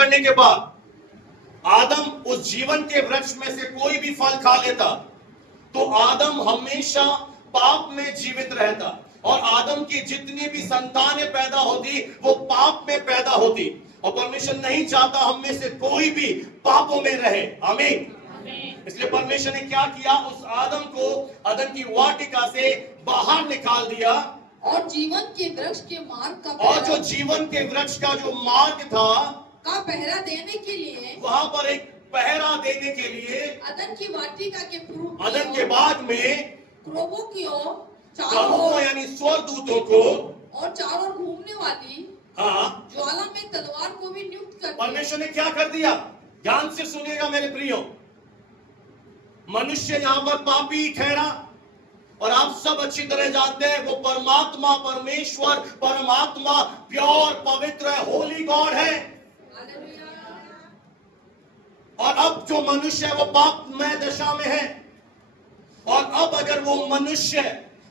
करने के बाद आदम उस जीवन के वृक्ष में से कोई भी फल खा लेता तो आदम हमेशा पाप में जीवित रहता, और आदम की जितनी भी संतानें पैदा होती वो पाप में पैदा होती, और परमेश्वर नहीं चाहता हम में से कोई भी पापों में रहे। आमीन। इसलिए परमेश्वर ने क्या किया, उस आदम को अदन की वाटिका से बाहर निकाल दिया, और जीवन के वृक्ष के मार्ग का और जो जीवन के वृक्ष का जो मार्ग था का पहरा देने के लिए, वहां पर एक पहरा देने के लिए अदन की वाटिका के पूर्व अदन के बाद में क्रोबों की ओर कहों यानी स्वर्गदूतों को और चारों ओर घूमने वाली ज्वाला में तलवार को भी नियुक्त कर परमेश्वर ने क्या कर दिया। ध्यान से सुनिएगा मेरे प्रियो, मनुष्य यहां पर पापी ठहरा, और आप सब अच्छी तरह जानते हैं वो परमात्मा, परमेश्वर परमात्मा प्योर पवित्र है, होली गॉड है। और अब जो मनुष्य है वो पापमय दशा में है, और अब अगर वो मनुष्य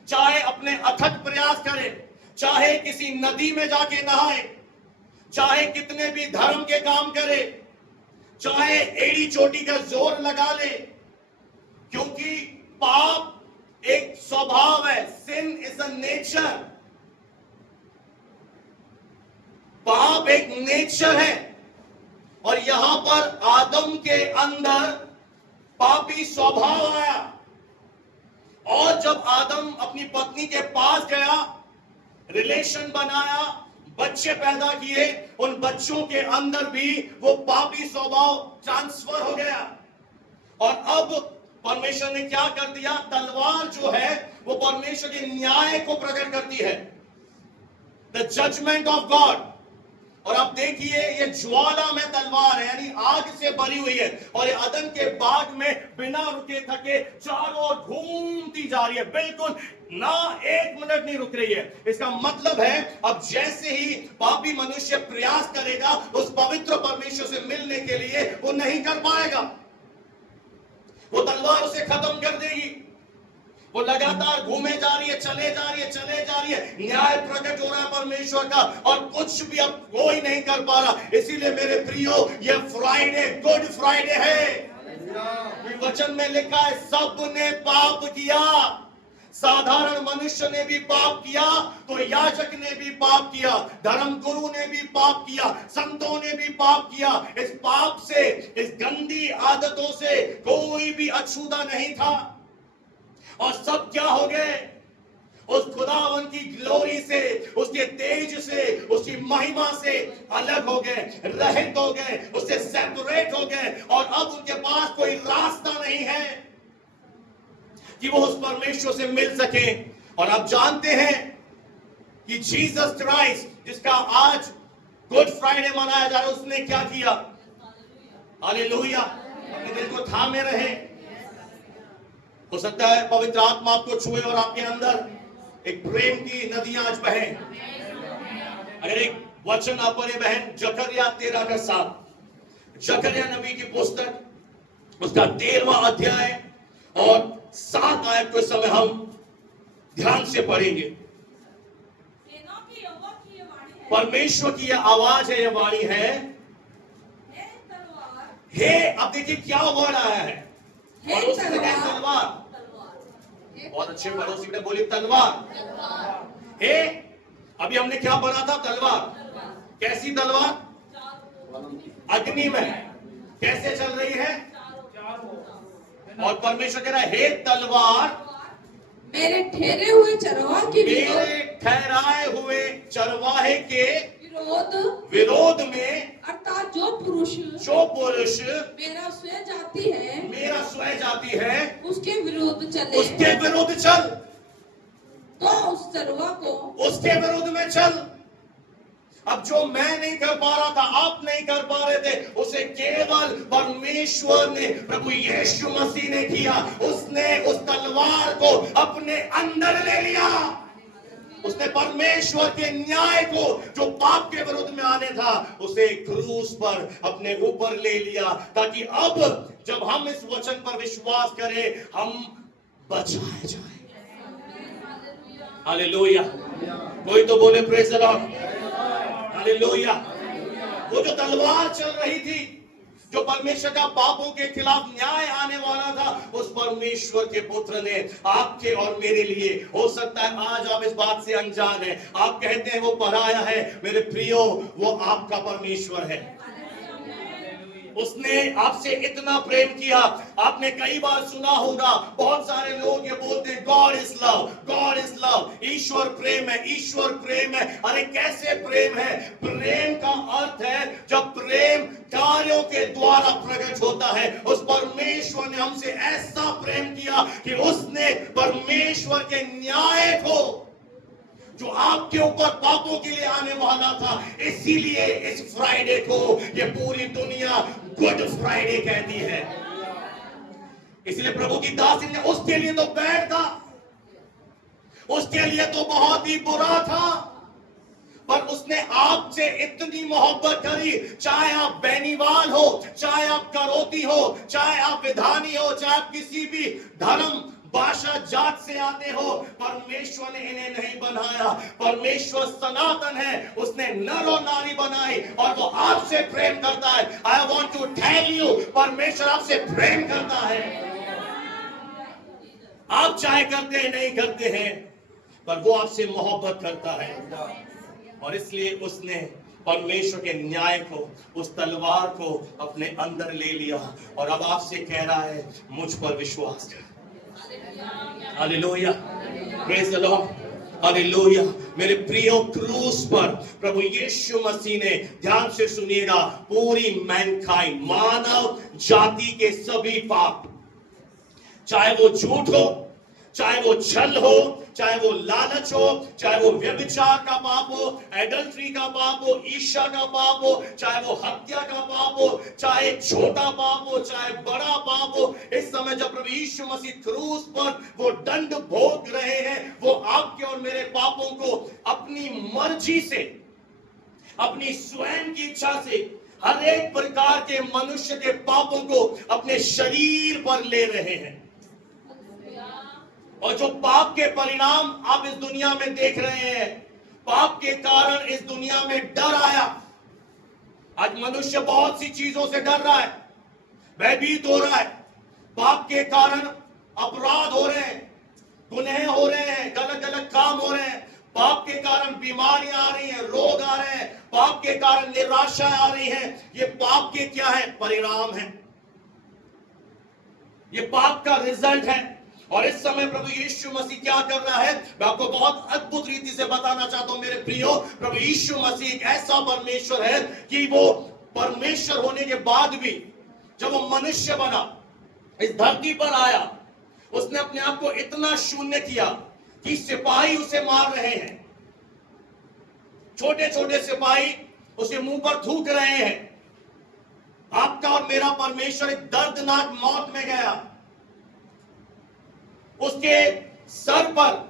चाहे अपने अथक प्रयास करे, चाहे किसी नदी में जाके नहाए, चाहे कितने भी धर्म के काम करे, चाहे एड़ी चोटी का जोर लगा ले, क्योंकि पाप एक स्वभाव है, सिन इज अ नेचर, पाप एक नेचर है। और यहां पर आदम के अंदर पापी स्वभाव आया, और जब आदम अपनी पत्नी के पास गया, रिलेशन बनाया, बच्चे पैदा किए, उन बच्चों के अंदर भी वो पापी स्वभाव ट्रांसफर हो गया। और अब परमेश्वर ने क्या कर दिया, तलवार जो है वो परमेश्वर के न्याय को प्रकट करती है, द जजमेंट ऑफ गॉड। और आप देखिए ये ज्वाला में तलवार है, यानी आग से भरी हुई है, और ये अदन के बाग में बिना रुके थके चारों ओर घूमती जा रही है, बिल्कुल ना एक मिनट नहीं रुक रही है। इसका मतलब है अब जैसे ही पापी मनुष्य प्रयास करेगा उस पवित्र परमेश्वर से मिलने के लिए, वो नहीं कर पाएगा, वो तलवार उसे खत्म कर देगी। वो लगातार घूमे जा रही है, चले जा रही है, चले जा रही है, न्याय प्रकट हो रहा है परमेश्वर का, और कुछ भी अब कोई नहीं कर पा रहा। इसीलिए मेरे प्रियो, ये फ्राइडे गुड फ्राइडे है। वचन में लिखा है सबने पाप किया, साधारण मनुष्य ने भी पाप किया, तो याजक ने भी पाप किया, धर्म गुरु ने भी पाप किया, संतों ने भी पाप किया। इस पाप से, इस गंदी आदतों से कोई भी अछूता नहीं था, और सब क्या हो गए, उस खुदावन की ग्लोरी से, उसके तेज से, उसकी महिमा से अलग हो गए, रहित हो गए, उससे सेपरेट हो गए, और अब उनके पास कोई रास्ता नहीं है कि वो उस परमेश्वर से मिल सके। और आप जानते हैं कि जीसस क्राइस्ट, जिसका आज गुड फ्राइडे मनाया जा रहा है, उसने क्या किया। हालेलुया। अपने दिल को थामे रहे। हो सकता है पवित्र आत्मा आपको छुए और आपके अंदर एक प्रेम की नदियां आज बहे। अगर एक वचन आप पढ़े बहन, जकरिया 13:7, जकरिया नबी की पुस्तक, उसका 13वां अध्याय और 7 आयत को समय हम ध्यान से पढ़ेंगे। परमेश्वर की यह आवाज है, यह वाणी है, हे, अब देखिए क्या वर्ड आया है, तलवार। बहुत अच्छे पड़ोसी ने बोली तलवार। हे, अभी हमने क्या पढ़ा था, तलवार। कैसी तलवार? अग्नि में। कैसे चल रही है? और परमेश्वर कह रहा है, हे तलवार, मेरे ठहरे हुए चरवाहे के ठहराए हुए चरवाहे के विरोध में, अर्थात जो पुरुष मेरा स्वय जाति है, उसके विरुद्ध चले, उसके विरुद्ध चल, तो उस चरवा को उसके विरुद्ध में चल। अब जो मैं नहीं कर पा रहा था, आप नहीं कर पा रहे थे, उसे केवल परमेश्वर ने, प्रभु यीशु मसीह ने किया। उसने उस तलवार को अपने अंदर ले लिया। उसने परमेश्वर के न्याय को, जो पाप के विरुद्ध में आने था, उसे क्रूस पर अपने ऊपर ले लिया, ताकि अब जब हम इस वचन पर विश्वास करें, हम बचाए जाएं। हालेलुया। कोई तो बोले प्रेज़ द लॉर्ड। हालेलुया। वो जो तलवार चल रही थी, जो परमेश्वर का पापों के खिलाफ न्याय आने वाला था, उस परमेश्वर के पुत्र ने आपके और मेरे लिए, हो सकता है आज आप इस बात से अनजान हैं, आप कहते हैं वो पराया है, मेरे प्रियो वो आपका परमेश्वर है। उसने आपसे इतना प्रेम किया। आपने कई बार सुना होगा, बहुत सारे लोग ये बोलते हैं God is love, God is love, ईश्वर प्रेम है, ईश्वर प्रेम है। अरे कैसे प्रेम है? प्रेम का अर्थ है जब प्रेम कार्यों के द्वारा प्रकट होता है। उस परमेश्वर ने हमसे ऐसा प्रेम किया कि उसने परमेश्वर के न्याय को, जो आपके ऊपर पापों के लिए आने वाला था, इसीलिए इस फ्राइडे को ये पूरी दुनिया गुड फ्राइडे कहती है। इसलिए प्रभु की दासी ने, उसके लिए तो बैड था, उसके लिए तो बहुत ही बुरा था, पर उसने आपसे इतनी मोहब्बत करी। चाहे आप बेनीवाल हो, चाहे आप करोती हो, चाहे आप विधानी हो, चाहे आप किसी भी धर्म भाषा जात से आते हो, परमेश्वर ने इन्हें नहीं बनाया। परमेश्वर सनातन है, उसने नर और नारी बनाई और वो आपसे प्रेम करता है। I want to tell you, परमेश्वर आपसे प्रेम करता है। आप चाहे करते हैं नहीं करते हैं, पर वो आपसे मोहब्बत करता है। और इसलिए उसने परमेश्वर के न्याय को, उस तलवार को अपने अंदर ले लिया और अब आपसे कह रहा है मुझ पर विश्वास कर। Hallelujah, praise the Lord, hallelujah. मेरे प्रियो, क्रूस पर प्रभु यीशु मसीह ने, ध्यान से सुनिएगा, पूरी मैनकाइंड, मानव जाति के सभी पाप, चाहे वो झूठ हो, चाहे वो छल हो, चाहे वो लालच हो, चाहे वो व्यभिचार का पाप हो, एडल्ट्री का पाप हो, ईर्ष्या का पाप हो, चाहे वो हत्या का पाप हो, चाहे छोटा पाप हो, चाहे बड़ा पाप हो, इस समय जब प्रभु यीशु मसीह क्रूस पर वो दंड भोग रहे हैं, वो आपके और मेरे पापों को अपनी मर्जी से, अपनी स्वयं की इच्छा से, हर एक प्रकार के मनुष्य के पापों को अपने शरीर पर ले रहे हैं। और जो पाप के परिणाम आप इस दुनिया में देख रहे हैं, पाप के कारण इस दुनिया में डर आया। आज मनुष्य बहुत सी चीजों से डर रहा है, भयभीत हो रहा है। पाप के कारण अपराध हो रहे हैं, गुनाह हो रहे हैं, गलत गलत काम हो रहे हैं। पाप के कारण बीमारियां आ रही हैं, रोग आ रहे हैं। पाप के कारण निराशा आ रही है। ये पाप के क्या है? परिणाम है। ये पाप का रिजल्ट है। और इस समय प्रभु यीशु मसीह क्या कर रहा है, मैं आपको बहुत अद्भुत रीति से बताना चाहता हूं मेरे प्रियो। प्रभु यीशु मसीह एक ऐसा परमेश्वर है कि वो परमेश्वर होने के बाद भी जब वो मनुष्य बना, इस धरती पर आया, उसने अपने आप को इतना शून्य किया कि सिपाही उसे मार रहे हैं। छोटे छोटे सिपाही उसके मुंह पर थूक रहे हैं। आपका और मेरा परमेश्वर एक दर्दनाक मौत में गया। उसके सर पर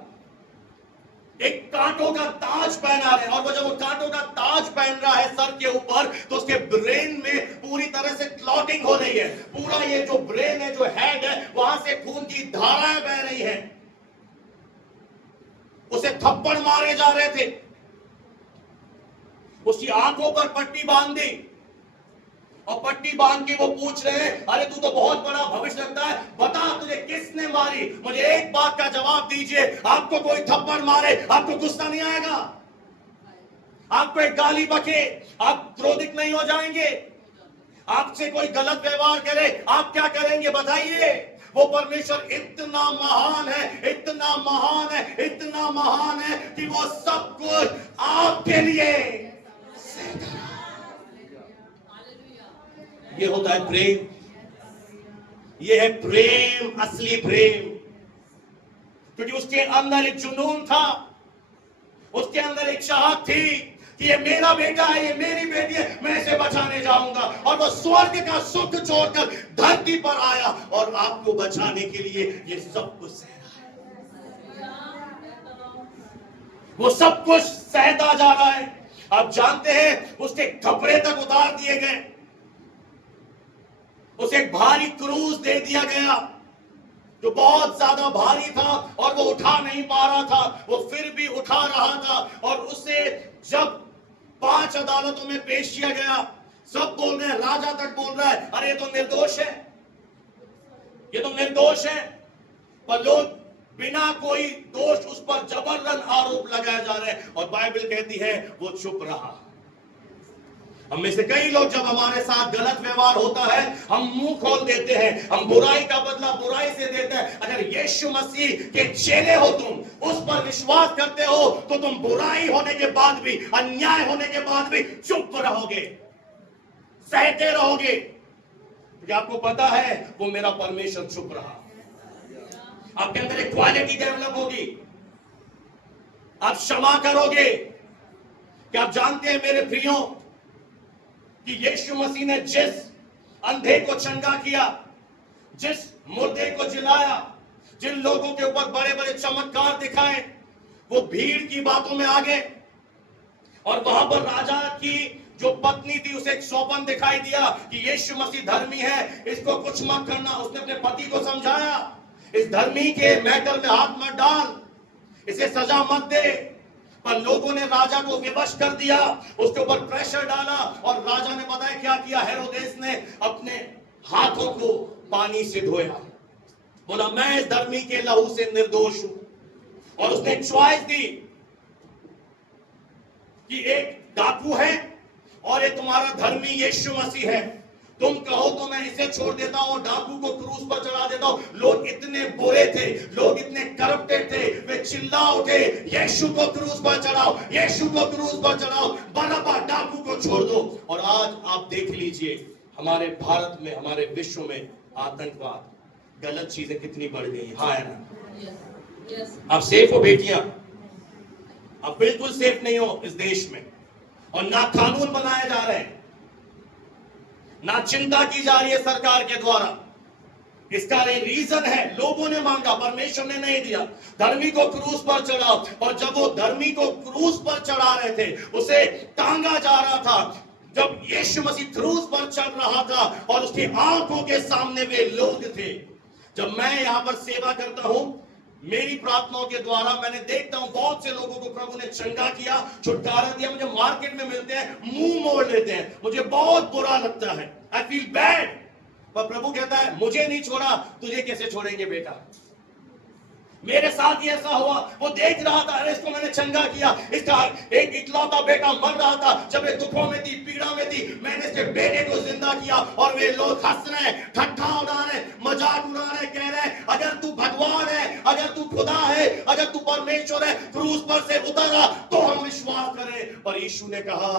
एक कांटों का ताज पहना है, और वो जब वो कांटों का ताज पहन रहा है सर के ऊपर, तो उसके ब्रेन में पूरी तरह से क्लॉटिंग हो रही है। पूरा ये जो ब्रेन है, जो हेड है, वहां से खून की धाराएं बह रही है। उसे थप्पड़ मारे जा रहे थे, उसकी आंखों पर पट्टी बांध दी, और पट्टी बांध के वो पूछ रहे हैं, अरे तू तो बहुत बड़ा भविष्य लगता है, बता तुझे किसने मारी? मुझे एक बात का जवाब दीजिए, आपको कोई थप्पड़ मारे, आपको गुस्सा नहीं आएगा? आपको एक गाली बके, आप क्रोधित नहीं हो जाएंगे? आपसे कोई गलत व्यवहार करे, आप क्या करेंगे बताइए? वो परमेश्वर इतना महान है, इतना महान है, इतना महान है कि वो सब कुछ आपके लिए। ये होता है प्रेम, ये है प्रेम, असली प्रेम। क्योंकि उसके अंदर एक जुनून था, उसके अंदर एक चाहत थी कि ये मेरा बेटा है, ये मेरी बेटी है, मैं इसे बचाने जाऊंगा। और वो स्वर्ग का सुख छोड़कर धरती पर आया और आपको बचाने के लिए ये सब कुछ सह रहा है। वो सब कुछ सहता जा रहा है। आप जानते हैं, उसके कपड़े तक उतार दिए गए, उसे एक भारी क्रूस दे दिया गया जो बहुत ज्यादा भारी था और वो उठा नहीं पा रहा था, वो फिर भी उठा रहा था। और उसे जब 5 अदालतों में पेश किया गया, सब बोल रहे हैं, राजा तक बोल रहा है अरे ये तो निर्दोष है, ये तो निर्दोष है। पर लोग बिना कोई दोष उस पर जबरन आरोप लगाए जा रहे हैं और बाइबल कहती है वो चुप रहा। हम में से कई लोग जब हमारे साथ गलत व्यवहार होता है हम मुंह खोल देते हैं, हम बुराई का बदला बुराई से देते हैं। अगर यीशु मसीह के चेले हो तुम, उस पर विश्वास करते हो तो तुम बुराई होने के बाद भी, अन्याय होने के बाद भी चुप रहोगे, सहते रहोगे, क्योंकि आपको पता है वो मेरा परमेश्वर चुप रहा। आपके अंदर एक क्वालिटी डेवलप होगी, आप क्षमा करोगे। क्या आप जानते हैं मेरे प्रियो कि यीशु मसीह ने जिस अंधे को चंगा किया, जिस मुर्दे को जिलाया, जिन लोगों के ऊपर बड़े बड़े चमत्कार दिखाए, वो भीड़ की बातों में आ गए और वहां पर राजा की जो पत्नी थी उसे एक सौपन दिखाई दिया कि यीशु मसीह धर्मी है, इसको कुछ मत करना। उसने अपने पति को समझाया, इस धर्मी के मैटर में हाथ मत डाल, इसे सजा मत दे। पर लोगों ने राजा को विवश कर दिया, उसके ऊपर प्रेशर डाला और राजा ने बताया क्या किया, हेरोदेस ने अपने हाथों को पानी से धोया, बोला मैं इस धर्मी के लहू से निर्दोष हूं। और उसने चॉइस दी कि एक डाकू है और एक तुम्हारा धर्मी यीशु मसीह है, तुम कहो तो मैं इसे छोड़ देता हूं और डाकू को क्रूस पर चढ़ा देता हूं। लोग इतने बुरे थे, लोग इतने करप्टेड थे, वे चिल्ला उठे यीशु को क्रूस पर चढ़ाओ, यीशु को क्रूस पर चढ़ाओ, बरअब्बा डाकू को छोड़ दो। और आज आप देख लीजिए हमारे भारत में, हमारे विश्व में आतंकवाद, गलत चीजें कितनी बढ़ गई हैं। हाँ है ना? आप सेफ हो बेटियां? आप बिल्कुल सेफ नहीं हो इस देश में, और ना कानून बनाए जा रहे हैं, ना चिंता की जा रही है सरकार के द्वारा। इसका रीजन है लोगों ने मांगा, परमेश्वर ने नहीं दिया। धर्मी को क्रूस पर चढ़ाओ, और जब वो धर्मी को क्रूस पर चढ़ा रहे थे, उसे टांगा जा रहा था, जब यीशु मसीह क्रूस पर चढ़ रहा था और उसकी आंखों के सामने वे लोग थे। जब मैं यहां पर सेवा करता हूं, मेरी प्रार्थनाओं के द्वारा मैंने देखता हूं बहुत से लोगों को प्रभु ने चंगा किया, छुटकारा दिया। मुझे मार्केट में मिलते हैं, मुंह मोड़ लेते हैं, मुझे बहुत बुरा लगता है, आई फील बैड। पर प्रभु कहता है मुझे नहीं छोड़ा, तुझे कैसे छोड़ेंगे बेटा। मेरे साथ ही ऐसा हुआ, वो देख रहा था, अरे इसको मैंने चंगा किया, इसका एक इकलौता बेटा मर रहा था, जब ये दुखों में थी, पीड़ा में थी, मैंने इसके बेटे को जिंदा किया। और वे लोग हंस रहे, ठट्ठा उड़ा रहे, मजाक उड़ा रहे, कह रहे अगर तू भगवान है, अगर तू खुदा है, अगर तू परमेश्वर है, क्रूस पर से उतरा तो हम विश्वास करें। पर यीशु ने कहा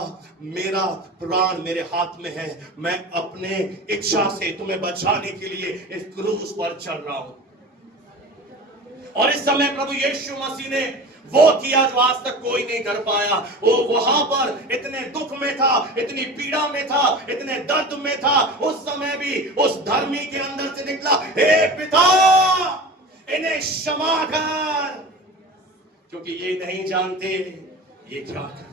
मेरा प्राण मेरे हाथ में है, मैं अपने इच्छा से तुम्हें बचाने के लिए इस क्रूस पर चल रहा हूं। और इस समय प्रभु यीशु मसीह ने वो किया जो आज तक कोई नहीं कर पाया। वो वहां पर इतने दुख में था, इतनी पीड़ा में था, इतने दर्द में था, उस समय भी उस धर्मी के अंदर से निकला, हे पिता इन्हें क्षमा कर, क्योंकि ये नहीं जानते ये क्या कर।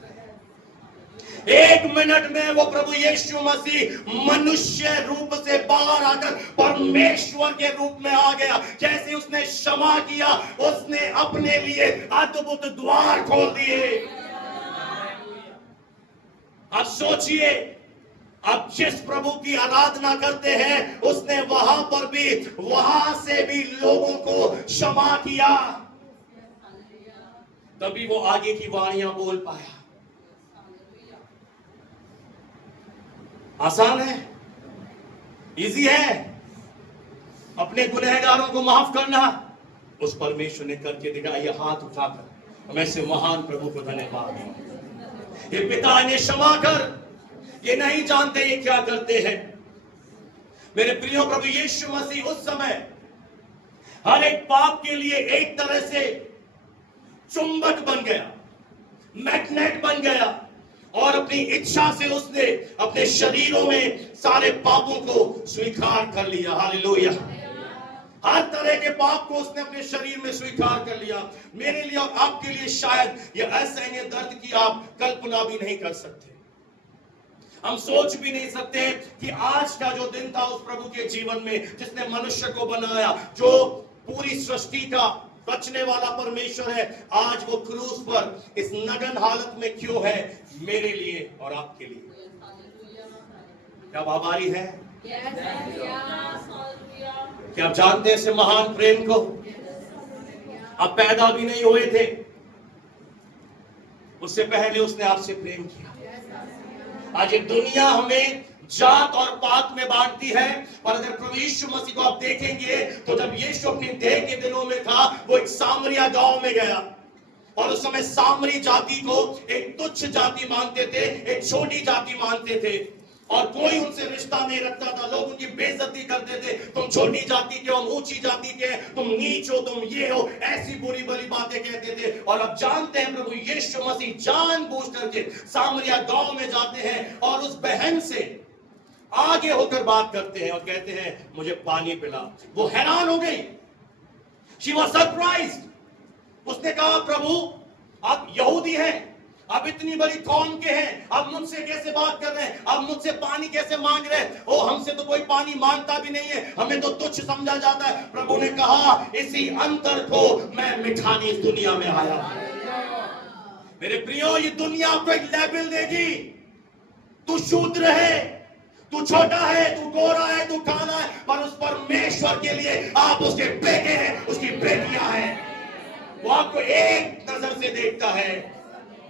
एक मिनट में वो प्रभु यीशु मसीह मनुष्य रूप से बाहर आकर परमेश्वर के रूप में आ गया। जैसे उसने क्षमा किया, उसने अपने लिए अद्भुत द्वार खोल दिए। अब सोचिए, अब जिस प्रभु की आराधना करते हैं, उसने वहां पर भी, वहां से भी लोगों को क्षमा किया, तभी वो आगे की वाणियां बोल पाया। आसान है, इजी है अपने गुनहगारों को माफ करना, उस परमेश्वर ने करके दिखाया। हाथ उठाकर मैं से महान प्रभु को धन्यवाद। ये पिता ने क्षमा कर, ये नहीं जानते ये क्या करते हैं। मेरे प्रियो, प्रभु यीशु मसीह उस समय हर एक पाप के लिए एक तरह से चुंबक बन गया, मैग्नेट बन गया, और अपनी इच्छा से उसने अपने शरीरों में सारे पापों को स्वीकार कर लिया। हालेलुया। हर तरह के पाप को उसने अपने शरीर में स्वीकार कर लिया। मेरे लिए और आपके लिए शायद यह असहनीय दर्द की आप कल्पना भी नहीं कर सकते। हम सोच भी नहीं सकते कि आज का जो दिन था उस प्रभु के जीवन में, जिसने मनुष्य को बनाया, जो पूरी सृष्टि का बचने वाला परमेश्वर है, आज वो क्रूस पर इस नग्न हालत में क्यों है, मेरे लिए और आपके लिए। क्या आप आभारी हैं? क्या आप जानते हैं इस महान प्रेम को? आप पैदा भी नहीं हुए थे, उससे पहले उसने आपसे प्रेम किया। आज ये दुनिया हमें जात और पात में बांटती है, और अगर प्रभु यीशु मसीह को आप देखेंगे तो जब यीशु अपने देह के दिनों में था, वो एक सामरिया गांव में गया, और उस समय सामरी जाति को एक तुच्छ जाति मानते थे, एक छोटी जाति मानते थे, और कोई उनसे रिश्ता नहीं रखता था। लोग उनकी बेइज्जती करते थे, तुम छोटी जाति के हो, हम ऊंची जाति के, तुम नीच हो, तुम ये हो, ऐसी बुरी भली बातें कहते थे। और अब जानते हैं प्रभु यीशु मसीह जानबूझ करके सामरिया गांव में जाते हैं और उस बहन से आगे होकर बात करते हैं और कहते हैं मुझे पानी पिला। वो हैरान हो गई, शी वॉज सरप्राइज्ड। उसने कहा प्रभु आप यहूदी हैं, आप इतनी बड़ी कौम के हैं, आप मुझसे कैसे बात कर रहे हैं, आप मुझसे पानी कैसे मांग रहे हैं? ओ हमसे तो कोई पानी मांगता भी नहीं है, हमें तो तुच्छ समझा जाता है। प्रभु ने कहा इसी अंतर को मैं मिटाने इस दुनिया में आया। मेरे प्रियो, ये दुनिया आपको एक लेबल देगी, तू शूद्र है, तू छोटा है, तू गोरा है, तू काला है, पर उस परमेश्वर के लिए आप उसके बेटे हैं, उसकी बेटियां हैं। वो आपको एक नजर से देखता है,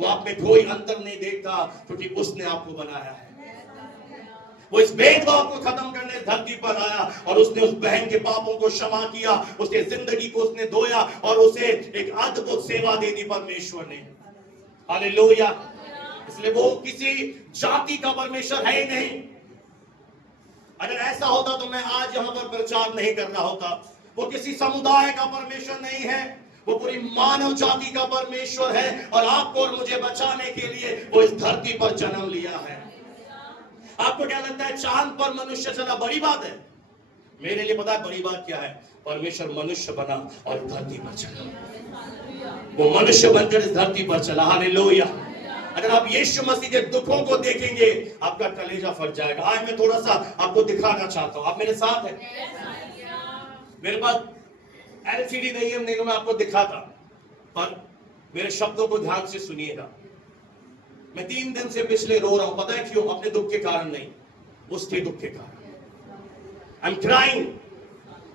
वो आप में कोई अंतर नहीं देखता, क्योंकि उसने आपको बनाया है। वो इस भेदभाव को खत्म करने धरती पर आया, और उसने उस बहन के पापों को क्षमा किया, उसके जिंदगी को उसने धोया, और उसे एक अद्भुत सेवा दे दी परमेश्वर ने। हालेलुया। इसलिए वो किसी जाति का परमेश्वर है ही नहीं। अगर ऐसा होता तो मैं आज यहां पर प्रचार नहीं कर रहा होता। वो किसी समुदाय का परमेश्वर नहीं है, वो पूरी मानव जाति का परमेश्वर है, और आपको और मुझे बचाने के लिए वो इस धरती पर जन्म लिया है। आपको क्या लगता है चांद पर मनुष्य चला बड़ी बात है? मेरे लिए पता है बड़ी बात क्या है। परमेश्वर मनुष्य बना और धरती पर चला। वो मनुष्य बनकर इस धरती पर चला। हालेलुया। अगर आप यीशु मसीह के दुखों को देखेंगे आपका कलेजा फट जाएगा। आज मैं थोड़ा सा आपको दिखाना चाहता हूं, आप मेरे साथ हैं? मेरे पास एलसीडी नहीं है, नहीं तो मैं आपको दिखाता, पर मेरे शब्दों को ध्यान से सुनिएगा। मैं 3 दिन से पिछले रो रहा हूं, पता है क्यों? अपने दुख के कारण नहीं, उसके दुख के कारण। I am crying.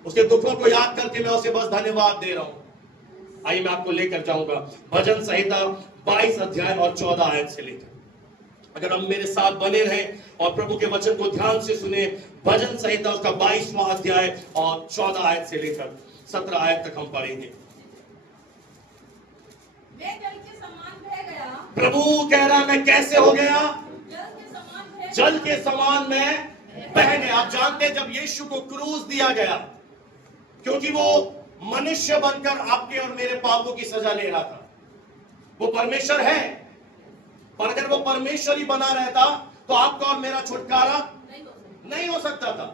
उसके दुखों को याद करके मैं उसे बस धन्यवाद दे रहा हूं। आइए मैं आपको लेकर जाऊंगा भजन संहिता 22 अध्याय और 14 आयत से लेकर। अगर हम मेरे साथ बने रहें और प्रभु के वचन को ध्यान से सुने, भजन संहिता उसका 22वां अध्याय और 14 आयत से लेकर 17 आयत तक हम पढ़ेंगे। मैं जल के समान बह गया। प्रभु कह रहा मैं कैसे हो गया? जल के समान में बह गया। आप जानते हैं जब यीशु को क्रूस दिया गया, क्योंकि वो मनुष्य बनकर आपके और मेरे पापों की सजा ले रहा था। वो परमेश्वर है, पर अगर वो परमेश्वर ही बना रहता तो आपका और मेरा छुटकारा नहीं हो सकता था।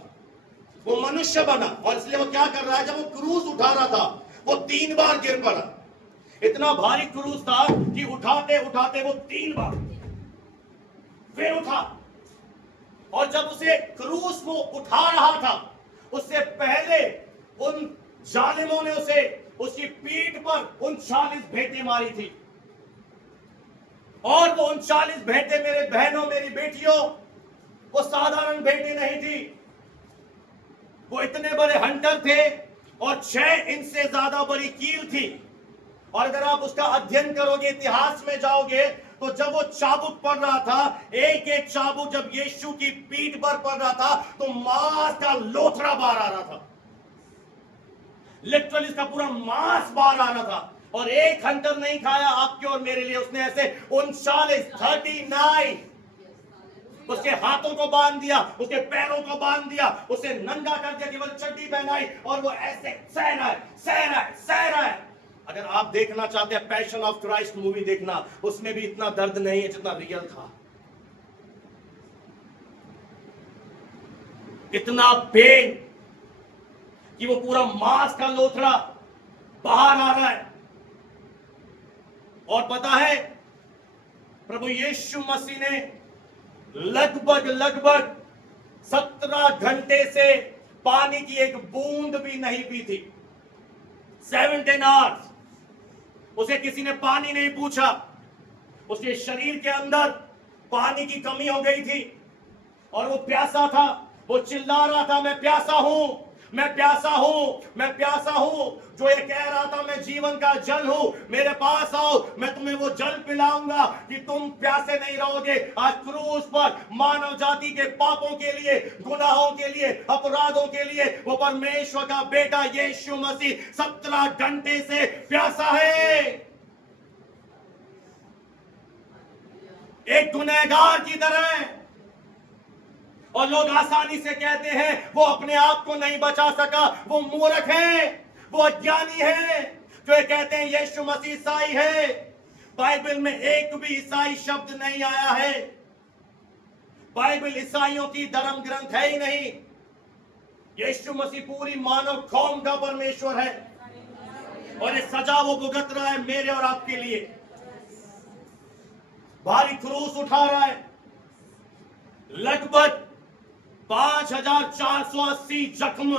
वो मनुष्य बना, और इसलिए वो क्या कर रहा है, जब वो क्रूस उठा रहा था वो 3 बार गिर पड़ा। इतना भारी क्रूस था कि उठाते उठाते वो 3 बार फिर उठा। और जब उसे क्रूस को उठा रहा था, उससे पहले उन जालिमों ने उसे उसकी पीठ पर 39 भेंटें मारी थी। और वो 39 भेंटें मेरे बहनों, मेरी बेटियों, वो साधारण भेंटें नहीं थी। वो इतने बड़े हंटर थे, और 6 इंच से ज्यादा बड़ी कील थी। और अगर आप उसका अध्ययन करोगे, इतिहास में जाओगे, तो जब वो चाबुक पड़ रहा था, एक एक चाबुक जब यीशु की पीठ पर पड़ रहा था, तो मांस का लोथड़ा बाहर आ रहा था। लिटरली इसका पूरा मांस बाहर आ रहा था। और एक हंटर नहीं खाया आपके और मेरे लिए। उसने ऐसे 39 उसके हाथों को बांध दिया, उसके पैरों को बांध दिया, उसे नंगा कर दिया, केवल चड्डी पहनाई, और वो ऐसे सह रहा है। अगर आप देखना चाहते हैं पैशन ऑफ क्राइस्ट मूवी देखना, उसमें भी इतना दर्द नहीं है जितना रियल था। इतना पेन कि वो पूरा मांस का लोथड़ा बाहर आ रहा है। और पता है प्रभु यीशु मसीह ने लगभग 17 घंटे से पानी की एक बूंद भी नहीं पी थी। 17 आवर्स उसे किसी ने पानी नहीं पूछा। उसके शरीर के अंदर पानी की कमी हो गई थी। और वो प्यासा था, वो चिल्ला रहा था, मैं प्यासा हूं, मैं प्यासा हूं, मैं प्यासा हूं। जो ये कह रहा था मैं जीवन का जल हूं, मेरे पास आओ, मैं तुम्हें वो जल पिलाऊंगा कि तुम प्यासे नहीं रहोगे। आज क्रूस पर मानव जाति के पापों के लिए, गुनाहों के लिए, अपराधों के लिए वो परमेश्वर का बेटा यीशु मसीह 17 घंटे से प्यासा है, एक गुनहगार की तरह। और लोग आसानी से कहते हैं वो अपने आप को नहीं बचा सका, वो मूर्ख है, वो अज्ञानी है जो ये कहते हैं यीशु मसीह ईसाई है। बाइबल में एक भी ईसाई शब्द नहीं आया है। बाइबल ईसाइयों की धर्म ग्रंथ है ही नहीं। यीशु मसीह पूरी मानव कौम का परमेश्वर है और ये सजा वो भुगत रहा है मेरे और आपके लिए। भारी क्रूस उठा रहा है। लगभग 5480 जख्म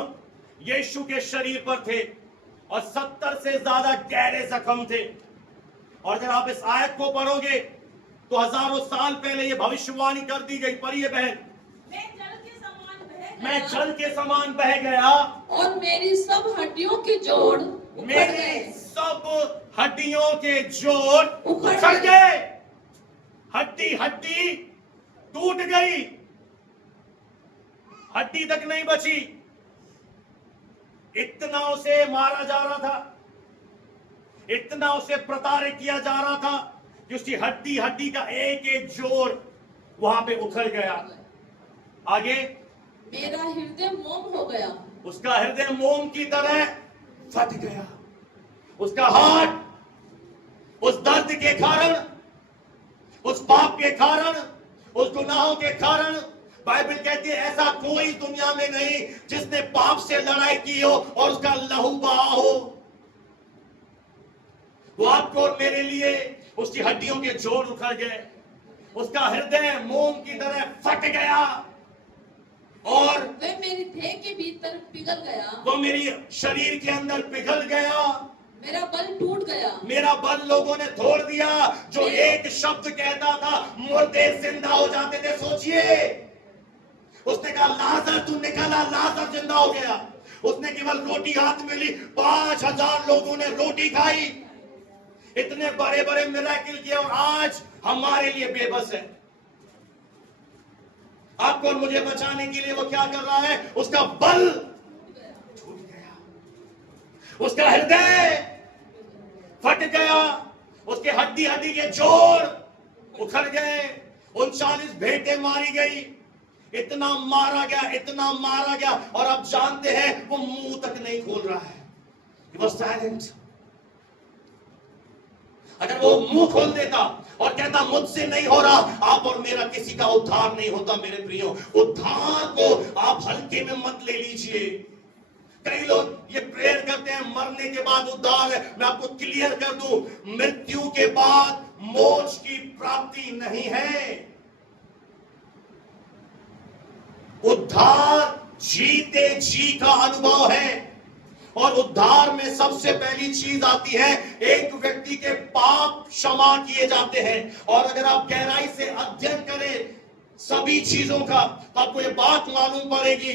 यीशु के शरीर पर थे और 70 से ज्यादा गहरे जख्म थे। और अगर आप इस आयत को पढ़ोगे तो हजारों साल पहले ये भविष्यवाणी कर दी गई, पढ़िए बहन। मैं जल के समान बह गया और मेरी सब हड्डियों के जोड़ मेरी सब हड्डियों के जोड़ उखड़ गए। हड्डी हड्डी टूट गई, हड्डी तक नहीं बची। इतना उसे मारा जा रहा था, इतना उसे प्रताड़ित किया जा रहा था कि उसकी हड्डी हड्डी का एक एक जोड़ वहां पे उखड़ गया। आगे, मेरा हृदय मोम हो गया, उसका हृदय मोम की तरह फट गया। उसका हार्ट उस दर्द के कारण, उस पाप के कारण, उस गुनाहों के कारण, बाइबल कहती है ऐसा कोई दुनिया में नहीं जिसने पाप से लड़ाई की हो और उसका लहू बहा हो। वो आपको और मेरे लिए उसकी हड्डियों के जोड़ उखड़ गए, उसका हृदय मोम की तरह फट गया और वह मेरी देह के भीतर पिघल गया, वो मेरी शरीर के अंदर पिघल गया। मेरा बल टूट गया, मेरा बल लोगों ने तोड़ दिया। जो एक शब्द कहता था मुर्दे जिंदा हो जाते थे। सोचिए, उसने कहा लाजर तू निकला, लाजर जिंदा हो गया। उसने केवल रोटी हाथ में ली, 5000 लोगों ने रोटी खाई। इतने बड़े बड़े मिरेकल किए और आज हमारे लिए बेबस है। आपको और मुझे बचाने के लिए वो क्या कर रहा है? उसका बल छूट गया, उसका हृदय फट गया, उसके हड्डी हड्डी के जोड़ उखड़ गए। 39 भेंटें मारी गई, इतना मारा गया, इतना मारा गया। और आप जानते हैं वो मुंह तक नहीं खोल रहा है। He was silent। अगर वो मुंह खोल देता और कहता मुझसे नहीं हो रहा, आप और मेरा किसी का उद्धार नहीं होता। मेरे प्रियो, उद्धार को आप हल्के में मत ले लीजिए। कई लोग ये प्रेयर करते हैं मरने के बाद उद्धार है। मैं आपको क्लियर कर दूं, मृत्यु के बाद मोक्ष की प्राप्ति नहीं है। उद्धार जीते जी का अनुभव है। और उद्धार में सबसे पहली चीज आती है, एक व्यक्ति के पाप क्षमा किए जाते हैं। और अगर आप गहराई से अध्ययन करें सभी चीजों का तो आपको ये बात मालूम पड़ेगी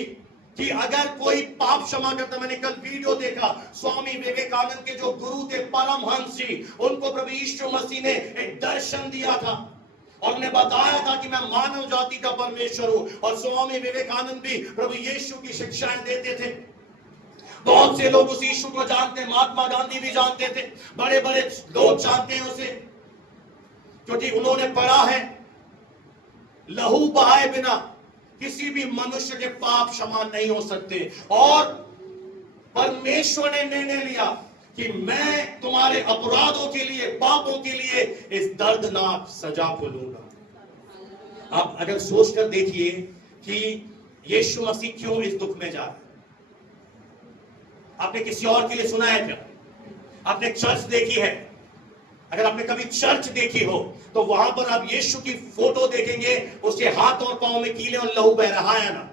कि अगर कोई पाप क्षमा करता, मैंने कल वीडियो देखा, स्वामी विवेकानंद के जो गुरु थे परमहंस जी, उनको प्रभु यीशु मसीह ने एक दर्शन दिया था और उन्हें बताया था कि मैं मानव जाति का परमेश्वर हूं। और स्वामी विवेकानंद भी प्रभु यीशु की शिक्षाएं देते थे। बहुत से लोग उस यीशु को जानते हैं, महात्मा गांधी भी जानते थे, बड़े बड़े लोग जानते हैं उसे, क्योंकि उन्होंने पढ़ा है लहू बहाए बिना किसी भी मनुष्य के पाप क्षमा नहीं हो सकते। और परमेश्वर ने निर्णय लिया कि मैं तुम्हारे अपराधों के लिए, पापों के लिए इस दर्दनाक सजा को लूंगा। आप अगर सोचकर देखिए कि यीशु मसीह क्यों इस दुख में जा रहा है। आपने किसी और के लिए सुना है क्या? आपने चर्च देखी है? अगर आपने कभी चर्च देखी हो तो वहां पर आप यीशु की फोटो देखेंगे, उसके हाथ और पांव में कीले और लहू बह रहा है ना।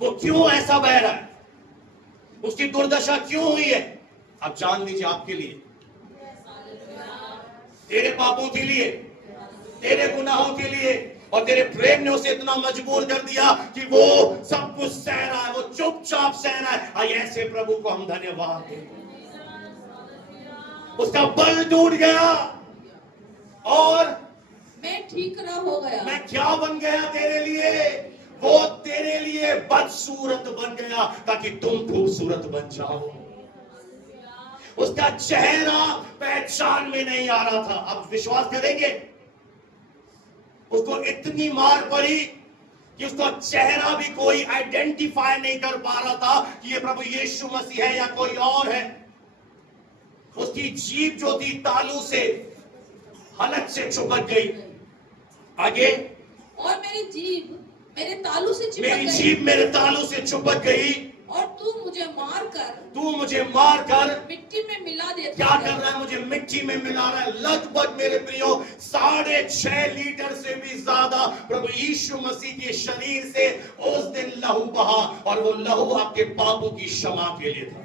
वो क्यों ऐसा बह रहा है? उसकी दुर्दशा क्यों हुई है? आप जान लीजिए, आपके लिए, तेरे पापों के लिए, तेरे गुनाहों के लिए और तेरे प्रेम ने उसे इतना मजबूर कर दिया कि वो सब कुछ सह रहा है, वो चुपचाप सह रहा है। आई ऐसे प्रभु को हम धन्यवाद दें। उसका बल टूट गया और मैं ठीकरा हो गया। मैं क्या बन गया तेरे लिए? वो तेरे लिए बदसूरत बन गया ताकि तुम खूबसूरत बन जाओ। उसका चेहरा पहचान में नहीं आ रहा था। आप विश्वास करेंगे, उसको इतनी मार पड़ी कि उसका चेहरा भी कोई आइडेंटिफाई नहीं कर पा रहा था कि ये प्रभु यीशु मसीह है या कोई और है। उसकी जीभ जो थी तालू से हलक से चिपक गई। आगे, और मेरी जीभ मेरे तालू से चिपक मेरी गई। जीभ मेरे तालू से चिपक गई और तू मुझे मारकर मिट्टी में मिला देता क्या कर रहा है? मुझे मिट्टी में मिला रहा है। लगभग मेरे प्रियो 6.5 लीटर से भी ज्यादा प्रभु यीशु मसीह के शरीर से उस दिन लहू बहा, और वो लहू आपके पापों की क्षमा के लिए था।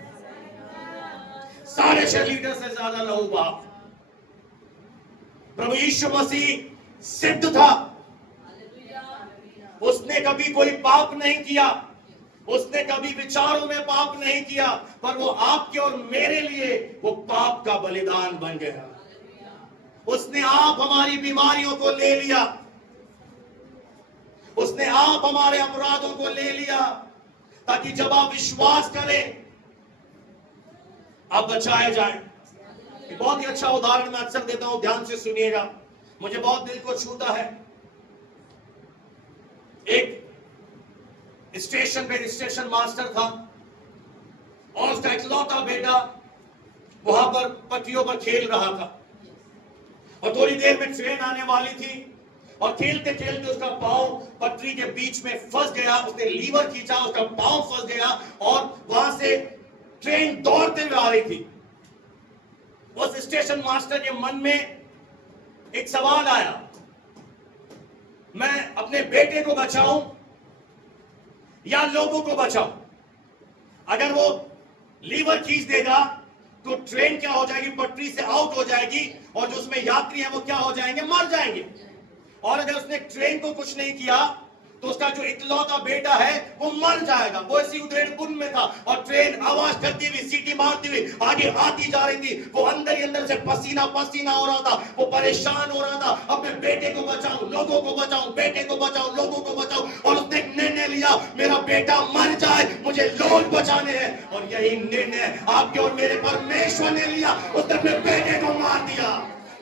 6.5 लीटर से ज्यादा लहू बहा। प्रभु यीशु मसीह सिद्ध था। उसने कभी कोई पाप नहीं किया, उसने कभी विचारों में पाप नहीं किया, पर वो आपके और मेरे लिए वो पाप का बलिदान बन गया। उसने आप हमारी बीमारियों को ले लिया, उसने आप हमारे अपराधों को ले लिया, ताकि जब आप विश्वास करें आप बचाए जाएं। बहुत ही अच्छा उदाहरण मैं अक्सर देता हूं, ध्यान से सुनिएगा, मुझे बहुत दिल को छूता है। एक स्टेशन पे स्टेशन मास्टर था और उसका इकलौता बेटा वहां पर पटरियों पर खेल रहा था, और थोड़ी देर में ट्रेन आने वाली थी, और खेलते खेलते उसका पांव पटरी के बीच में फंस गया। उसने लीवर खींचा, उसका पांव फंस गया, और वहां से ट्रेन दौड़ते हुए आ रही थी। उस स्टेशन मास्टर के मन में एक सवाल आया, मैं अपने बेटे को बचाऊं या लोगों को बचाऊं? अगर वो लीवर खींच देगा तो ट्रेन क्या हो जाएगी? पटरी से आउट हो जाएगी, और जो उसमें यात्री है वो क्या हो जाएंगे? मर जाएंगे। और अगर उसने ट्रेन को कुछ नहीं किया तो उसका जो इकलौता बेटा है वो मर जाएगा। वो इसी उधेड़पुन में था, और ट्रेन आवाज करती हुई, सीटी मारती हुई आगे आती जा रही थी। वो अंदर ही अंदर से पसीना पसीना हो रहा था, वो परेशान हो रहा था, अपने बेटे को बचाऊं, लोगों को बचाऊं, बेटे को बचाऊं, लोगों को बचाऊं। और उसने एक निर्णय लिया, मेरा बेटा मर जाए, मुझे लोग बचाने हैं। और यही निर्णय आपके और मेरे परमेश्वर ने लिया, उसने अपने बेटे को मार दिया।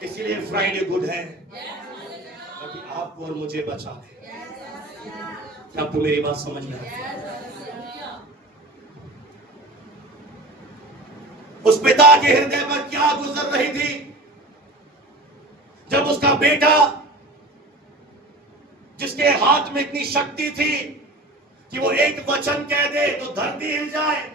इसीलिए फ्राइडे गुड है, ताकि आपको और मुझे बचा ले। क्या आपको मेरी बात समझ में आई? उस पिता के हृदय पर क्या गुजर रही थी जब उसका बेटा, जिसके हाथ में इतनी शक्ति थी कि वो एक वचन कह दे तो धरती हिल जाए।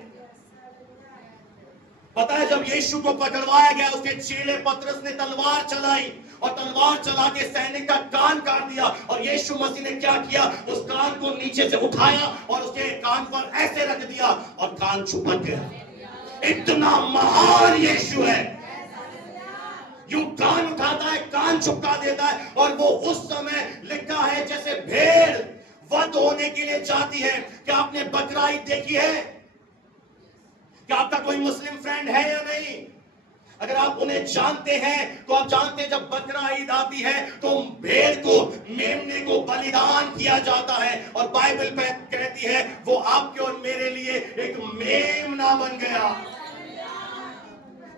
पता है, जब यीशु को पकड़वाया गया, उसके चेले पतरस ने तलवार चलाई, और तलवार चला के सैनिक का कान काट दिया। और यीशु मसीह ने क्या किया? उस कान को नीचे से उठाया और उसके कान पर ऐसे रख दिया, और कान छुपक गया। इतना महान यीशु है, यूं कान उठाता है, कान छुपका देता है। और वो उस समय लिखा है जैसे भेड़ वध होने के लिए जाती है। क्या आपने बकरा ईद देखी है? क्या आपका कोई मुस्लिम फ्रेंड है या नहीं? अगर आप उन्हें जानते हैं तो आप जानते हैं जब बकरा ईद आती है तो भेड़ को, मेमने को बलिदान किया जाता है। और बाइबल पे कहती है वो आपके और मेरे लिए एक मेमना बन गया,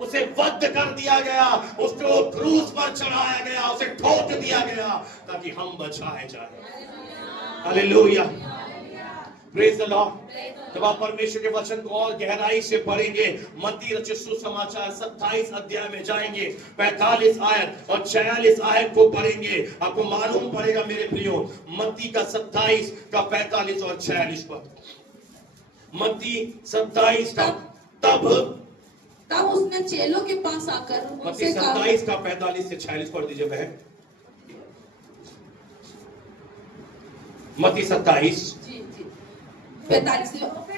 उसे वध कर दिया गया, उसको क्रूस पर चढ़ाया गया, उसे ठोक दिया गया ताकि हम बचाए जाए। Hallelujah, praise the Lord. जब आप परमेश्वर के वचन को और गहराई से पढ़ेंगे, मत्ती रचित सुसमाचार 27 अध्याय में जाएंगे, 45 आयत और 46 आयत को पढ़ेंगे, आपको मालूम पड़ेगा मेरे प्रियो, मत्ती का 27 का 45 और 46 पद। मत्ती 27 का तब उसने चेलों के पास आकर मत्ती 27 का 45 से 46 पढ़ दीजिए बहन। मत्ती 27 45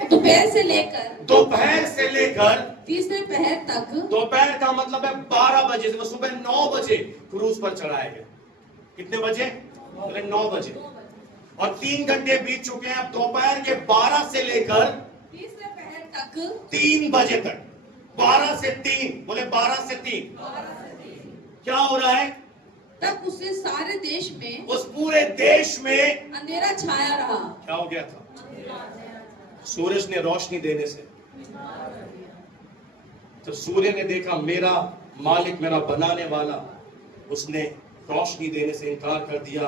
दोपहर से लेकर तीसरे पहर तक। दोपहर का मतलब है 12 बजे से, सुबह 9 बजे क्रूस पर चढ़ाया गया। कितने बजे? बोले 9 बजे, और 3 घंटे बीत चुके हैं। अब दोपहर के 12 से लेकर तीसरे पहर तक 3 बजे तक, 12 से 3, बोले 12 से 3 क्या हो रहा है? तब उससे सारे देश में, उस पूरे देश में अंधेरा छाया रहा। क्या हो गया था? सूरज ने रोशनी देने से, तो सूर्य ने देखा मेरा मालिक, मेरा बनाने वाला, उसने रोशनी देने से इनकार कर दिया,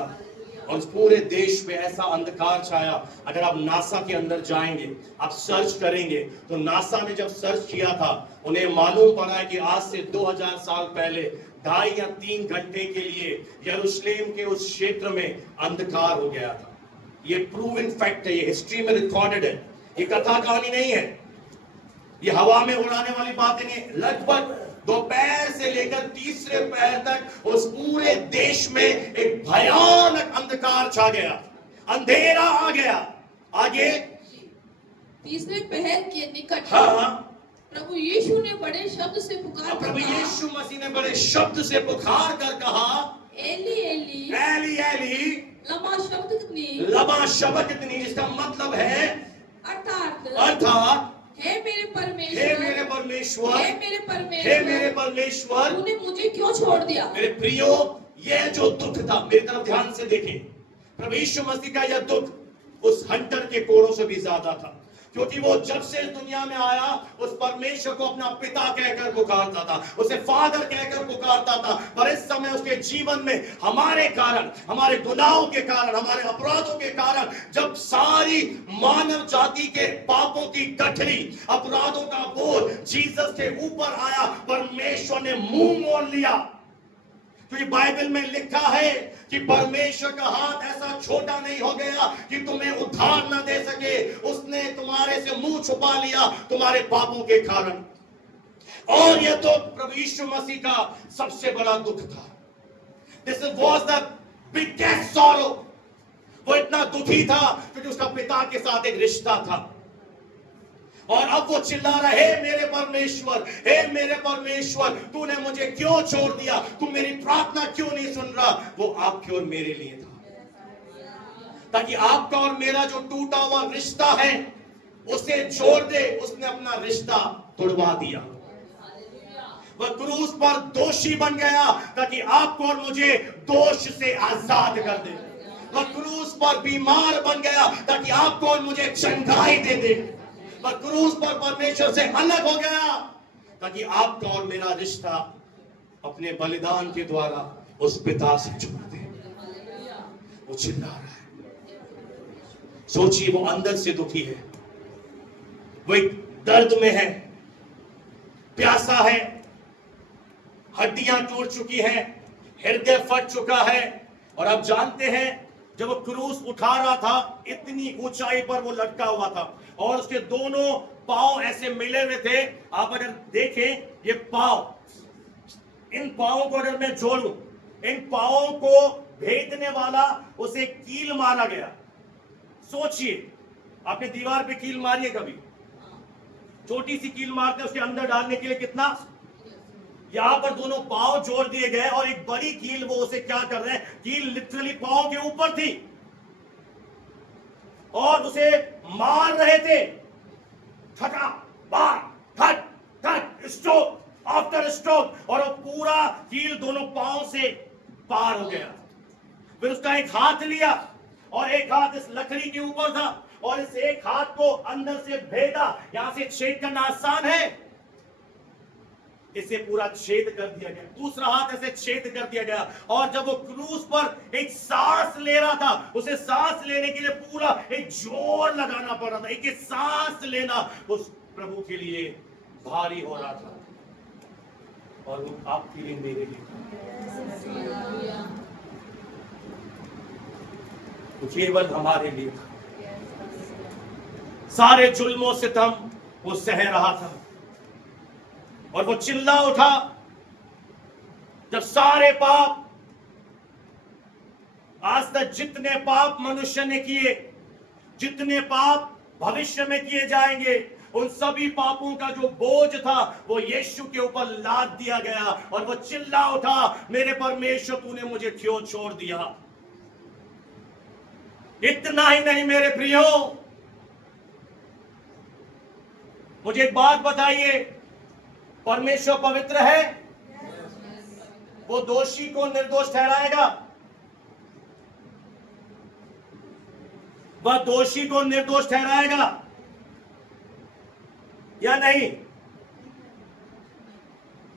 और इस पूरे देश में ऐसा अंधकार छाया। अगर आप नासा के अंदर जाएंगे, आप सर्च करेंगे, तो नासा ने जब सर्च किया था, उन्हें मालूम पड़ा है कि आज से 2000 साल पहले 2.5 या 3 घंटे के लिए यरूशलेम के उस क्षेत्र में अंधकार हो गया था। ये प्रूवन फैक्ट है, ये हिस्ट्री में रिकॉर्डेड है, ये कथा कहानी नहीं है, ये हवा में उड़ाने वाली बातें नहीं। लगभग दोपहर से लेकर तीसरे पहर तक उस पूरे देश में एक भयानक अंधकार छा गया, अंधेरा आ गया। आगे तीसरे पहर के निकट हाँ, प्रभु यीशु ने बड़े शब्द से पुकार कर प्रभु कहा, यीशु मसीह ने बड़े शब्द से पुकार कर कहा, एली एली एली एली लमा शब्दनी, लमा शबक्तनी, जिसका मतलब है अर्थात हे मेरे परमेश्वर, हे मेरे परमेश्वर, हे मेरे परमेश्वर, हे मेरे परमेश्वर, तूने मुझे क्यों छोड़ दिया? मेरे प्रियो, यह जो दुख था, मेरी तरफ ध्यान से देखें, प्रभु यीशु मसीह का यह दुख उस हंटर के कोड़ों से भी ज्यादा था, क्योंकि वो जब से इस दुनिया में आया, उस परमेश्वर को अपना पिता कहकर पुकारता था, उसे फादर कहकर पुकारता था। पर इस समय उसके जीवन में हमारे कारण, हमारे गुनाहों के कारण, हमारे अपराधों के कारण, जब सारी मानव जाति के पापों की गठरी, अपराधों का बोझ जीसस के ऊपर आया, परमेश्वर ने मुंह मोड़ लिया। क्योंकि बाइबल में लिखा है कि परमेश्वर का हाथ ऐसा छोटा नहीं हो गया कि तुम्हें उद्धार न दे सके, उसने तुम्हारे से मुंह छुपा लिया तुम्हारे पापों के कारण। और यह तो प्रभु यीशु मसीह का सबसे बड़ा दुख था। This was the biggest sorrow. वो इतना दुखी था क्योंकि उसका पिता के साथ एक रिश्ता था, और अब वो चिल्ला रहा है, हे मेरे परमेश्वर, हे मेरे परमेश्वर, तूने मुझे क्यों छोड़ दिया? तू मेरी प्रार्थना क्यों नहीं सुन रहा? वो आपके और मेरे लिए था, ताकि आपका और मेरा जो टूटा हुआ रिश्ता है उसे जोड़ दे। उसने अपना रिश्ता तोड़वा दिया। वह क्रूस पर दोषी बन गया ताकि आपको और मुझे दोष से आजाद कर दे। वह क्रूस पर बीमार बन गया ताकि आपको और मुझे चंगाई दे दे। वह क्रूस पर परमेश्वर से अलग हो गया ताकि आपका और मेरा रिश्ता अपने बलिदान के द्वारा उस पिता से जोड़ दे। वो चिल्ला रहा है। सोचिए, वो अंदर से दुखी है, वो एक दर्द में है, प्यासा है, हड्डियां टूट चुकी हैं, हृदय फट चुका है। और आप जानते हैं, जब वो क्रूस उठा रहा था, इतनी ऊंचाई पर वो लटका हुआ था और उसके दोनों पांव ऐसे मिले हुए थे। आप अगर देखें, ये पांव, इन पांवों को अगर मैं जोड़ूं, इन पांवों को भेदने वाला उसे कील मारा गया। सोचिए, आपने दीवार पे कील मारी है कभी? छोटी सी कील मारते उसके अंदर डालने के लिए कितना, यहां पर दोनों पांव जोड़ दिए गए और एक बड़ी कील, वो उसे क्या कर रहे हैं, कील लिटरली पांव के ऊपर थी और उसे मार रहे थे। ठटा बार, ठट ठट, स्ट्रोक आफ्टर स्ट्रोक, और वो पूरा कील दोनों पांव से पार हो गया। फिर उसका एक हाथ लिया और एक हाथ इस लकड़ी के ऊपर था और इस एक हाथ को अंदर से भेदा। यहां से छेद करना आसान है, इसे पूरा छेद कर दिया गया। दूसरा हाथ ऐसे छेद कर दिया गया और जब वो क्रूस पर एक सांस ले रहा था, उसे सांस लेने के लिए पूरा एक जोर लगाना पड़ रहा था। एक सांस लेना उस प्रभु के लिए भारी हो रहा था और वो आपके लिए, मेरे लिए, तो केवल हमारे लिए था। सारे जुल्मों से सितम वो सह रहा था और वो चिल्ला उठा जब सारे पाप, आज तक जितने पाप मनुष्य ने किए, जितने पाप भविष्य में किए जाएंगे, उन सभी पापों का जो बोझ था वो यीशु के ऊपर लाद दिया गया और वो चिल्ला उठा, मेरे परमेश्वर, तूने मुझे क्यों छोड़ दिया? इतना ही नहीं मेरे प्रियो, मुझे एक बात बताइए, परमेश्वर पवित्र है, वो दोषी को निर्दोष ठहराएगा? वह दोषी को निर्दोष ठहराएगा या नहीं?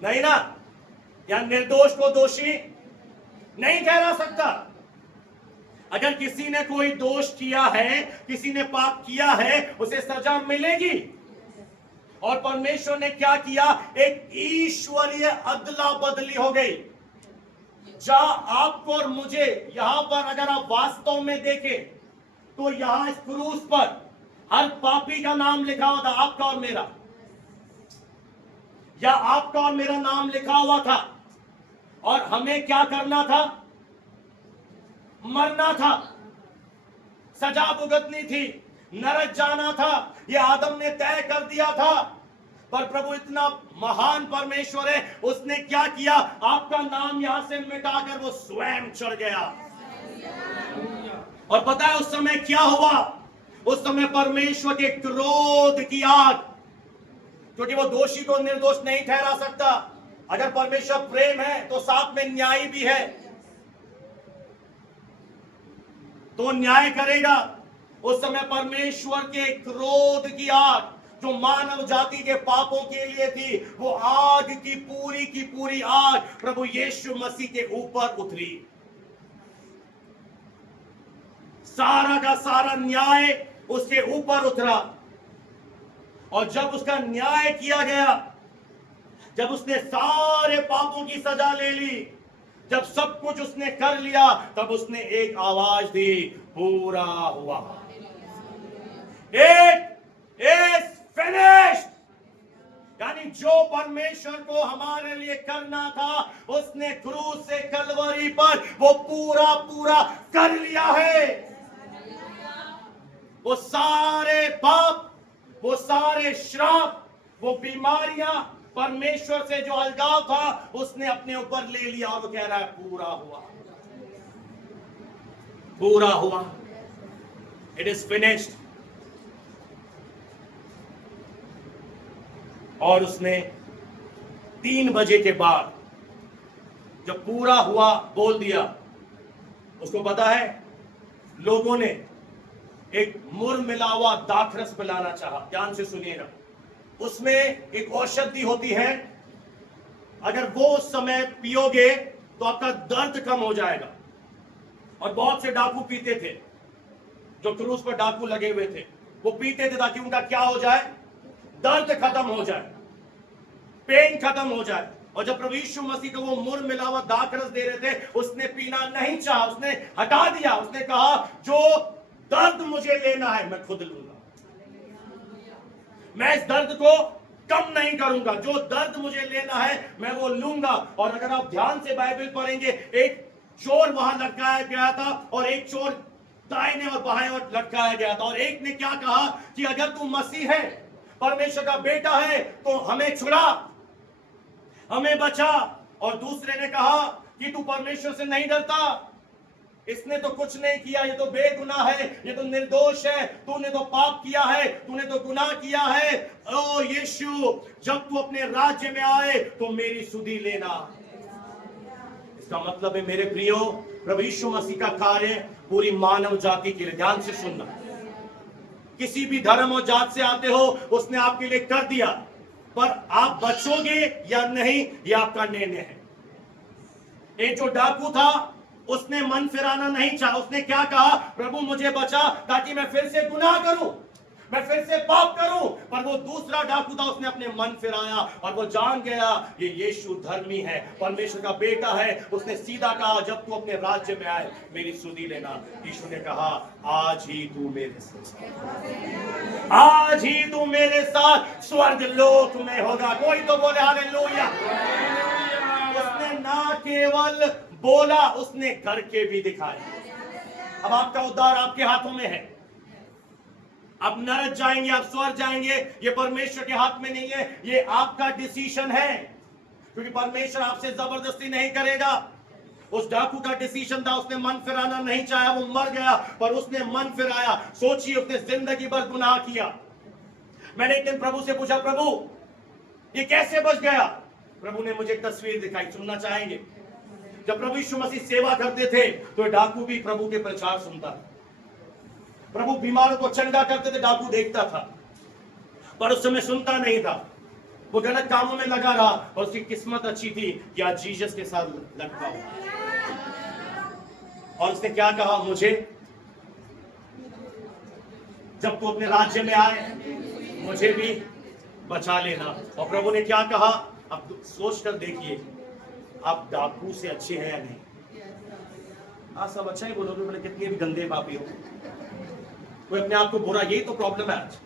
नहीं ना, या निर्दोष को दोषी नहीं ठहरा सकता। अगर किसी ने कोई दोष किया है, किसी ने पाप किया है, उसे सजा मिलेगी। और परमेश्वर ने क्या किया, एक ईश्वरीय अदला बदली हो गई, जहां आपको और मुझे, यहां पर अगर आप वास्तव में देखें तो यहां इस क्रूस पर हर पापी का नाम लिखा हुआ था, आपका और मेरा, या आपका और मेरा नाम लिखा हुआ था। और हमें क्या करना था, मरना था, सजा भुगतनी थी, नरक जाना था, यह आदम ने तय कर दिया था। पर प्रभु इतना महान परमेश्वर है, उसने क्या किया, आपका नाम यहां से मिटाकर वो स्वयं चढ़ गया। और पता है उस समय क्या हुआ, उस समय परमेश्वर के क्रोध की आग, क्योंकि वो दोषी को निर्दोष नहीं ठहरा सकता। अगर परमेश्वर प्रेम है तो साथ में न्याय भी है, तो न्याय करेगा। उस समय परमेश्वर के क्रोध की आग, जो मानव जाति के पापों के लिए थी, वो आग की पूरी आग प्रभु यीशु मसीह के ऊपर उतरी। सारा का सारा न्याय उसके ऊपर उतरा। और जब उसका न्याय किया गया, जब उसने सारे पापों की सजा ले ली, जब सब कुछ उसने कर लिया, तब उसने एक आवाज दी, पूरा हुआ। It is finished. यानी जो परमेश्वर को हमारे लिए करना था, उसने क्रूस से कलवरी पर वो पूरा पूरा कर लिया है। वो सारे पाप, वो सारे श्राप, वो बीमारियां, परमेश्वर से जो अलगाव था, उसने अपने ऊपर ले लिया। और वो कह रहा है पूरा हुआ, पूरा हुआ, इट इज फिनिश्ड। और उसने 3 बजे के बाद जब पूरा हुआ बोल दिया, उसको पता है लोगों ने एक मुर मिला हुआ दाखरस पिलाना चाहा। ध्यान से सुनिएगा, उसमें एक औषधि होती है, अगर वो उस समय पियोगे तो आपका दर्द कम हो जाएगा। और बहुत से डाकू पीते थे, जो क्रूस पर डाकू लगे हुए थे, वो पीते थे ताकि उनका क्या हो जाए, दर्द खत्म हो जाए, पेन खत्म हो जाए। और जब प्रभु यीशु मसीह को वो मुर मिला हुआ दाखरस दे रहे थे, उसने पीना नहीं चाहा, उसने हटा दिया। उसने कहा जो दर्द मुझे लेना है मैं खुद लूंगा, मैं इस दर्द को कम नहीं करूंगा, जो दर्द मुझे लेना है मैं वो लूंगा। और अगर आप ध्यान से बाइबल पढ़ेंगे, एक चोर वहां लटकाया गया था और एक चोर दाहिने और बाएं ओर लटकाया गया था। और एक ने क्या कहा कि अगर तू मसीह है, परमेश्वर का बेटा है, तो हमें छुड़ा, हमें बचा। और दूसरे ने कहा कि तू परमेश्वर से नहीं डरता, इसने तो कुछ नहीं किया, ये तो बेगुनाह है, ये तो निर्दोष है, तूने तो पाप किया है, तूने तो गुनाह किया है। ओ यीशु, जब तू अपने राज्य में आए तो मेरी सुधि लेना। इसका मतलब है मेरे प्रियो, प्रभु यीशु मसीह का कार्य पूरी मानव जाति के लिए, ध्यान से सुनना, किसी भी धर्म और जात से आते हो, उसने आपके लिए कर दिया, पर आप बचोगे या नहीं ये आपका निर्णय है। एक जो डाकू था, उसने मन फिराना नहीं चाहा। उसने क्या कहा, प्रभु मुझे बचा ताकि मैं फिर से गुनाह करूं, मैं फिर से पाप करूं। पर वो दूसरा डाकू था, उसने अपने मन फिराया और वो जान गया ये यीशु धर्मी है, परमेश्वर का बेटा है। उसने सीधा कहा, जब तू अपने राज्य में आए मेरी सुधि लेना। यीशु ने कहा, आज ही तू मेरे साथ, आज ही तू मेरे साथ स्वर्ग लोक में होगा। कोई तो बोले हालेलुया। उसने ना केवल बोला, उसने करके भी दिखाया। अब आपका उद्धार आपके हाथों में है। आप नरक जाएंगे, आप स्वर्ग जाएंगे, ये परमेश्वर के हाथ में नहीं है, ये आपका डिसीजन है। क्योंकि परमेश्वर आपसे जबरदस्ती नहीं करेगा, उस डाकू का डिसीजन था, उसने मन फिराना नहीं चाहा, वो मर गया, पर उसने मन फिराया। सोचिए, उसने जिंदगी भर गुनाह किया। मैंने एक दिन प्रभु से पूछा, प्रभु ये कैसे बच गया? प्रभु ने मुझे एक तस्वीर दिखाई, सुनना चाहेंगे? जब प्रभु यीशु मसीह सेवा करते थे तो डाकू भी प्रभु के प्रचार सुनता था। प्रभु बीमारों को चंगा करते थे, डाकू देखता था, पर उस समय सुनता नहीं था। वो गलत कामों में लगा रहा, और उसकी किस्मत अच्छी थी कि आज जीसस के साथ लग पाओ। और उसने क्या कहा, मुझे जब तू अपने राज्य में आए मुझे भी बचा लेना। और प्रभु ने क्या कहा, अब सोच कर देखिए, आप डाकू से अच्छे हैं या नहीं? हाँ, सब अच्छा ही बोलोगे, बोले कितने भी गंदे पापी हो, कोई अपने आप को बुरा, यही तो प्रॉब्लम है आज।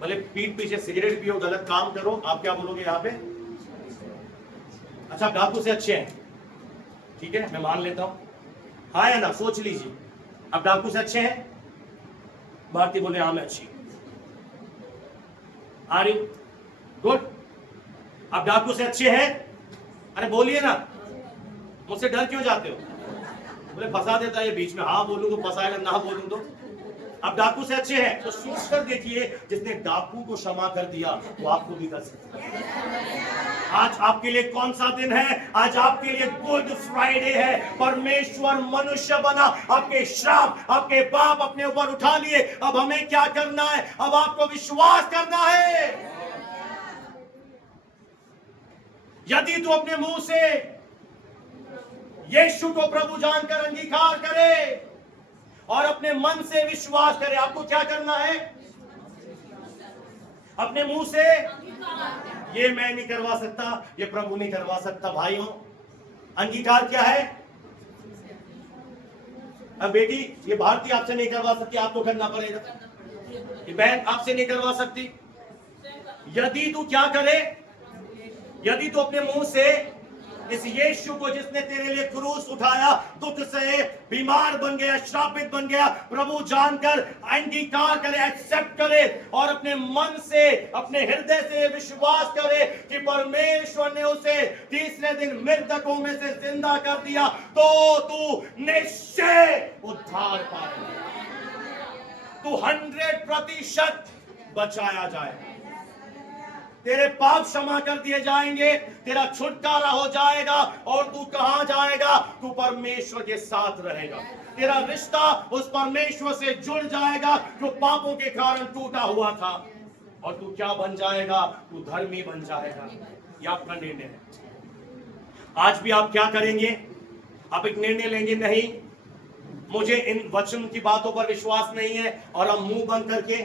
भले पीठ पीछे सिगरेट पियो, गलत काम करो, आप क्या बोलोगे यहाँ पे? अच्छा, आप डाकू से अच्छे हैं, ठीक है, मैं मान लेता हूं, हाँ या ना? सोच लीजिए, आप डाकू से अच्छे हैं? भारती बोले हाँ मैं अच्छी। आरी गुड। आप डाकू से अच्छे हैं? अरे बोलिए ना, मुझसे डर क्यों जाते हो? बोले फंसा देता है ये बीच में, हाँ बोलूं तो फंसाएगा, ना बोलूं तो। आप डाकू से अच्छे हैं तो सोच कर देखिए, जिसने डाकू को क्षमा कर दिया वो आपको भी कर सकता है। आज आपके लिए कौन सा दिन है? आज आपके लिए गुड फ्राइडे है। परमेश्वर मनुष्य बना, आपके श्राप, आपके पाप अपने ऊपर उठा लिए। अब हमें क्या करना है? अब आपको विश्वास करना है। यदि तू अपने मुंह से यीशु को प्रभु जानकर अंगीकार करे और अपने मन से विश्वास करे, आपको क्या करना है? अपने मुंह से, ये मैं नहीं करवा सकता, ये प्रभु नहीं करवा सकता। भाइयों, अंगीकार क्या है? अब बेटी, ये भारती आपसे नहीं करवा सकती, आपको करना पड़ेगा। ये बहन आपसे नहीं करवा सकती। यदि तू क्या करे? यदि तू अपने मुंह से इस यीशु को, जिसने तेरे लिए क्रूस उठाया, दुख से बीमार बन गया, श्रापित बन गया, प्रभु जानकर अंगीकार करे, एक्सेप्ट करे, और अपने मन से, अपने हृदय से विश्वास करे कि परमेश्वर ने उसे तीसरे दिन मृतकों में से जिंदा कर दिया, तो तू निश्चय उद्धार पाएगा। तू 100% बचाया जाएगा। तेरे पाप क्षमा कर दिए जाएंगे, तेरा छुटकारा हो जाएगा, और तू कहां जाएगा? तू परमेश्वर के साथ रहेगा। तेरा रिश्ता उस परमेश्वर से जुड़ जाएगा जो पापों के कारण टूटा हुआ था, और तू क्या बन जाएगा? तू धर्मी बन जाएगा। ये आपका निर्णय है। आज भी आप क्या करेंगे? आप एक निर्णय लेंगे, नहीं मुझे इन वचन की बातों पर विश्वास नहीं है, और हम मुंह बंद करके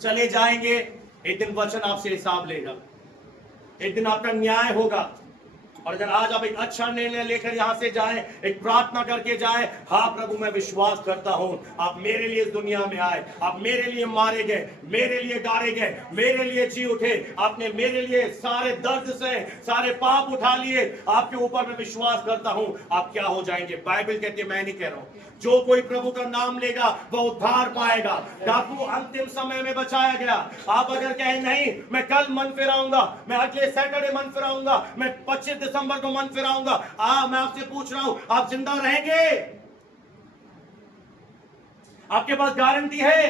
चले जाएंगे। एक दिन वचन आपसे हिसाब लेगा, एक दिन आपका न्याय होगा। और अगर आज आप एक अच्छा निर्णय लेकर यहां से जाएं, एक प्रार्थना करके जाएं, हाँ प्रभु मैं विश्वास करता हूं, आप मेरे लिए इस दुनिया में आए, आप मेरे लिए मारे गए, मेरे लिए गाड़े गए, मेरे लिए जी उठे, आपने मेरे लिए सारे दर्द से सारे पाप उठा लिए, आपके ऊपर मैं विश्वास करता हूं, आप क्या हो जाएंगे? बाइबल कहती है, मैं नहीं कह रहा हूं, जो कोई प्रभु का नाम लेगा वह उद्धार पाएगा। डाकू अंतिम समय में बचाया गया। आप अगर कहें नहीं मैं कल मन फिराऊंगा, मैं अगले सैटरडे मन फिराऊंगा, मैं 25 दिसंबर को मन फिराऊंगा, मैं आपसे पूछ रहा हूं, आप जिंदा रहेंगे? आपके पास गारंटी है?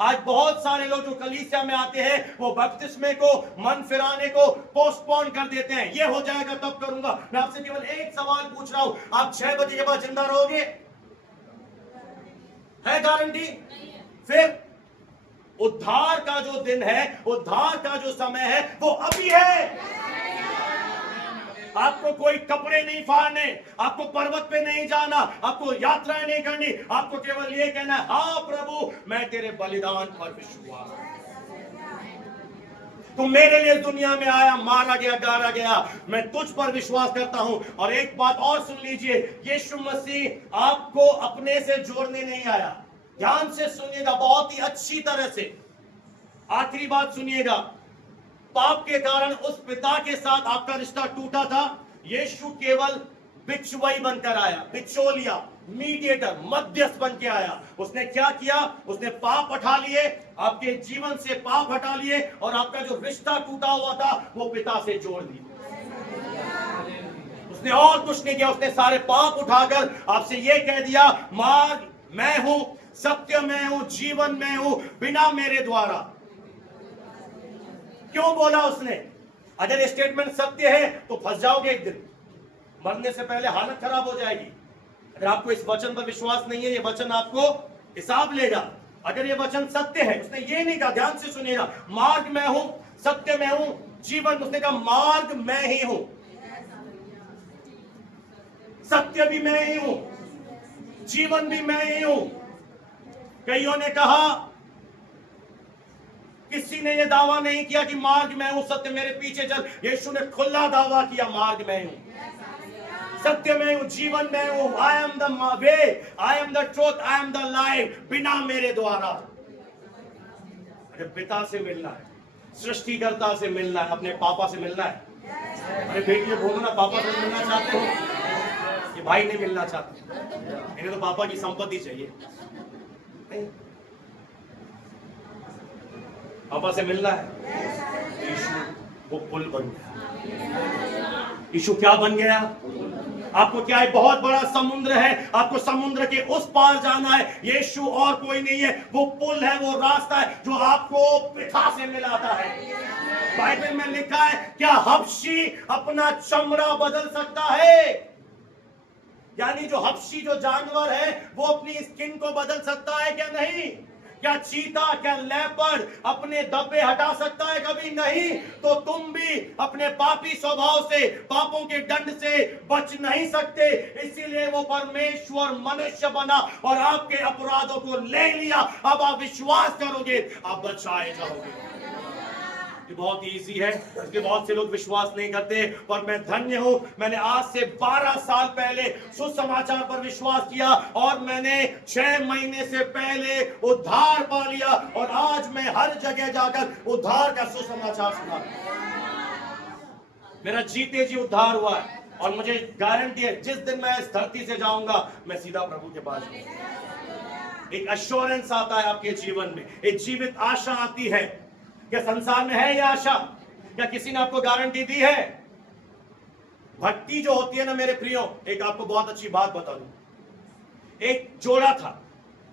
आज बहुत सारे लोग जो कलीसिया में आते हैं वो बपतिस्मे को, मन फिराने को पोस्टपोन कर देते हैं। ये हो जाएगा तब करूंगा। मैं आपसे केवल एक सवाल पूछ रहा हूं, आप 6 बजे के बाद जिंदा रहोगे? है गारंटी? फिर उद्धार का जो दिन है, उद्धार का जो समय है, वो अभी है। आपको कोई कपड़े नहीं फाड़ने, आपको पर्वत पे नहीं जाना, आपको यात्राएं नहीं करनी, आपको केवल ये कहना है, हाँ प्रभु मैं तेरे बलिदान पर विश्वास, तू मेरे लिए दुनिया में आया, मारा गया, गाड़ा गया, मैं तुझ पर विश्वास करता हूं। और एक बात और सुन लीजिए, यीशु मसीह आपको अपने से जोड़ने नहीं आया। ध्यान से सुनिएगा, बहुत ही अच्छी तरह से, आखिरी बात सुनिएगा। पाप के कारण उस पिता के साथ आपका रिश्ता टूटा था, यीशु केवल बिचवाई बनकर आया, बिचौलिया, मीडिएटर, मध्यस्थ बन के आया। उसने क्या किया? उसने पाप हटा लिए, आपके जीवन से पाप हटा लिए, और आपका जो रिश्ता टूटा हुआ था वो पिता से जोड़ दिया। उसने और कुछ नहीं किया, उसने सारे पाप उठाकर आपसे ये कह दिया, मार्ग मैं हूं, सत्य मैं हूं, जीवन मैं हूं, बिना मेरे द्वारा। क्यों बोला उसने? अगर ये स्टेटमेंट सत्य है तो फंस जाओगे एक दिन, मरने से पहले हालत खराब हो जाएगी। अगर आपको इस वचन पर विश्वास नहीं है, ये वचन आपको हिसाब लेगा। अगर ये वचन सत्य है, उसने ये नहीं कहा, ध्यान से सुनिएगा, मार्ग मैं हूं, सत्य मैं हूं, जीवन, उसने कहा मार्ग मैं ही हूं, सत्य भी मैं ही हूं, जीवन भी मैं ही हूं। कईयों ने कहा, किसी ने यह दावा नहीं किया कि मार्ग मैं हूं, सत्य मेरे पीछे चल। यीशु ने खुला दावा किया, मार्ग मैं हूं, सत्य में हूं, जीवन में हूं, I am the way, I am the truth, I am the life, बिना मेरे द्वारा। अरे पिता से मिलना है, सृष्टिकर्ता से मिलना है, अपने पापा से मिलना है। अरे बेटी बोलो ना, पापा से मिलना चाहते हो? ये भाई नहीं मिलना चाहते, इन्हें तो पापा की संपत्ति चाहिए। नहीं, पापा से मिलना है। यीशु वो पुल बन गया। यीशु क्या बन गया? आपको क्या है? बहुत बड़ा समुद्र है, आपको समुद्र के उस पार जाना है। यीशु और कोई नहीं है, वो पुल है, वो रास्ता है जो आपको पिता से मिलाता है। बाइबल में लिखा है, क्या हबशी अपना चमड़ा बदल सकता है? यानी जो हबशी, जो जानवर है, वो अपनी स्किन को बदल सकता है क्या? नहीं। क्या चीता, क्या लेपर्ड अपने धब्बे हटा सकता है? कभी नहीं। तो तुम भी अपने पापी स्वभाव से, पापों के दंड से बच नहीं सकते। इसीलिए वो परमेश्वर मनुष्य बना और आपके अपराधों को ले लिया। अब आप विश्वास करोगे, आप बचाए जाओगे। ये बहुत इजी है, इसलिए बहुत से लोग विश्वास नहीं करते। पर मैं धन्य हूं, मैंने आज से 12 साल पहले सुसमाचार पर विश्वास किया और मैंने 6 महीने से पहले उद्धार पा लिया और आज मैं हर जगह जाकर उद्धार का सुसमाचार सुना। मेरा जीते जी उद्धार हुआ है और मुझे गारंटी है, जिस दिन मैं इस धरती से जाऊंगा, मैं सीधा प्रभु के पास जाऊंगा। एक एश्योरेंस आता है आपके जीवन में, एक जीवित आशा आती है। क्या संसार में है यह आशा? क्या किसी ने आपको गारंटी दी है? भक्ति जो होती है ना मेरे प्रियो, एक आपको बहुत अच्छी बात बता दूं। एक जोड़ा था,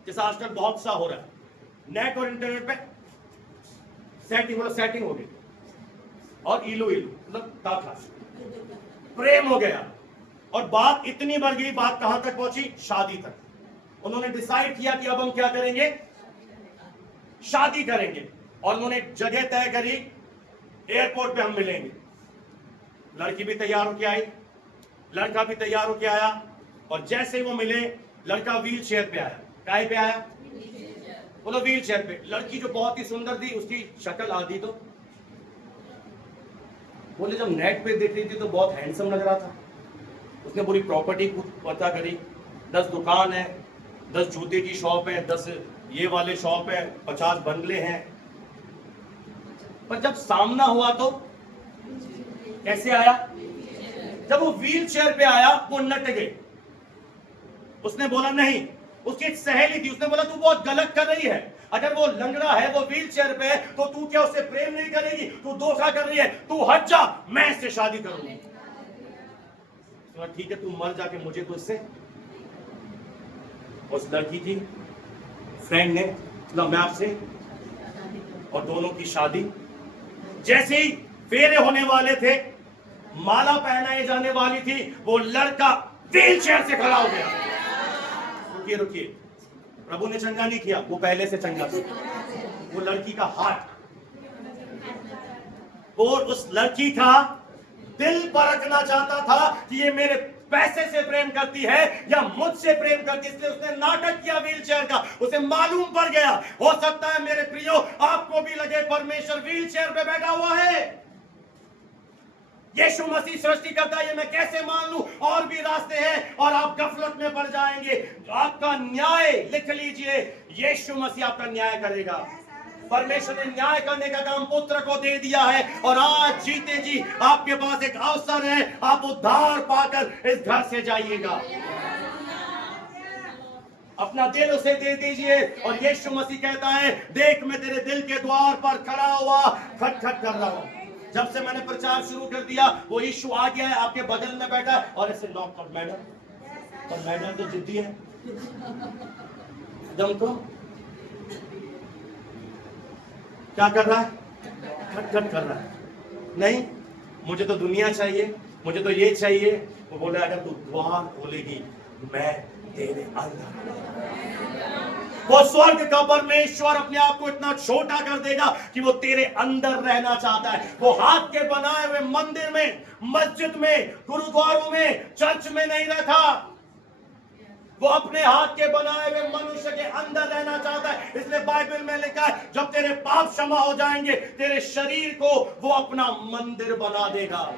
जैसा आजकल बहुत सा हो रहा है, नेट और इंटरनेट पे सेटिंग हो गई और इलू मतलब था प्रेम हो गया और बात इतनी बढ़ गई, बात कहां तक पहुंची? शादी तक। उन्होंने डिसाइड किया कि अब हम क्या करेंगे? शादी करेंगे। और उन्होंने जगह तय करी, एयरपोर्ट पे हम मिलेंगे। लड़की भी तैयार होके आई, लड़का भी तैयार होके आया और जैसे ही वो मिले, लड़का व्हील चेयर पे आया। काहे पे आया? बोलो व्हील चेयर पे। लड़की जो बहुत ही सुंदर थी, उसकी शक्ल आधी तो बोले, जब नेट पे देख रही थी तो बहुत हैंडसम लग रहा था। उसने पूरी प्रॉपर्टी को पता करी, 10 दुकान है, 10 जूते की शॉप है, 10 ये वाले शॉप है, 50 बंगले हैं। पर जब सामना हुआ तो कैसे आया? जब वो व्हील चेयर पे आया, वो नट गई। उसने बोला नहीं, उसकी एक सहेली थी, उसने बोला तू बहुत गलत कर रही है। अगर वो लंगड़ा है, वो व्हील चेयर पे है, तो तू क्या उससे प्रेम नहीं करेगी? तू धोखा कर रही है, तू हट जा, मैं इससे शादी करूंगी। तो ठीक है, तू मर जाके मुझे तो इससे। उस लड़की की फ्रेंड ने बोला मैं आपसे, और दोनों की शादी। जैसे ही फेरे होने वाले थे, माला पहनाई जाने वाली थी, वो लड़का व्हील चेयर से खड़ा हो गया। रुकिए, प्रभु ने चंगा नहीं किया, वो पहले से चंगा था। वो लड़की का हार्ट, और उस लड़की का दिल परखना चाहता था कि ये मेरे पैसे से प्रेम करती है या मुझसे प्रेम करती है। इसलिए उसने नाटक किया व्हील चेयर का। उसे मालूम पड़ गया। हो सकता है मेरे प्रियो, आपको भी लगे परमेश्वर व्हील चेयर पे बैठा हुआ है। यीशु मसीह सृष्टि करता है, ये मैं कैसे मान लूं? और भी रास्ते हैं और आप गफलत में पड़ जाएंगे। आपका न्याय लिख लीजिए, यीशु मसीह आपका न्याय करेगा। परमेश्वर ने न्याय करने का काम पुत्र को दे दिया है और आज जीते जी आपके पास एक अवसर है, आप उद्धार पाकर इस घर से जाइएगा। अपना दिल उसे दे दीजिए और यीशु मसीह कहता है, देख मैं तेरे दिल के द्वार पर खड़ा हुआ खटखट कर रहा हूं। जब से मैंने प्रचार शुरू कर दिया वो यीशु आ गया है, आपके बगल में बैठा है और ऐसे नॉक कर, मैडम, और मैडम तो जिद्दी है एकदम, तो क्या कर रहा है, खटखट कर रहा है, नहीं मुझे तो दुनिया चाहिए, मुझे तो ये चाहिए। वो बोला अगर तू द्वार खोलेगी मैं तेरे अंदर, वो स्वर्ग का परमेश्वर अपने आप को इतना छोटा कर देगा कि वो तेरे अंदर रहना चाहता है। वो हाथ के बनाए हुए मंदिर में, मस्जिद में, गुरुद्वारों में, चर्च में नहीं रखा, वो अपने हाथ के बनाए हुए मनुष्य के अंदर रहना चाहता है। इसलिए बाइबल में लिखा है जब तेरे पाप क्षमा हो जाएंगे तेरे शरीर को वो अपना मंदिर बना देगा,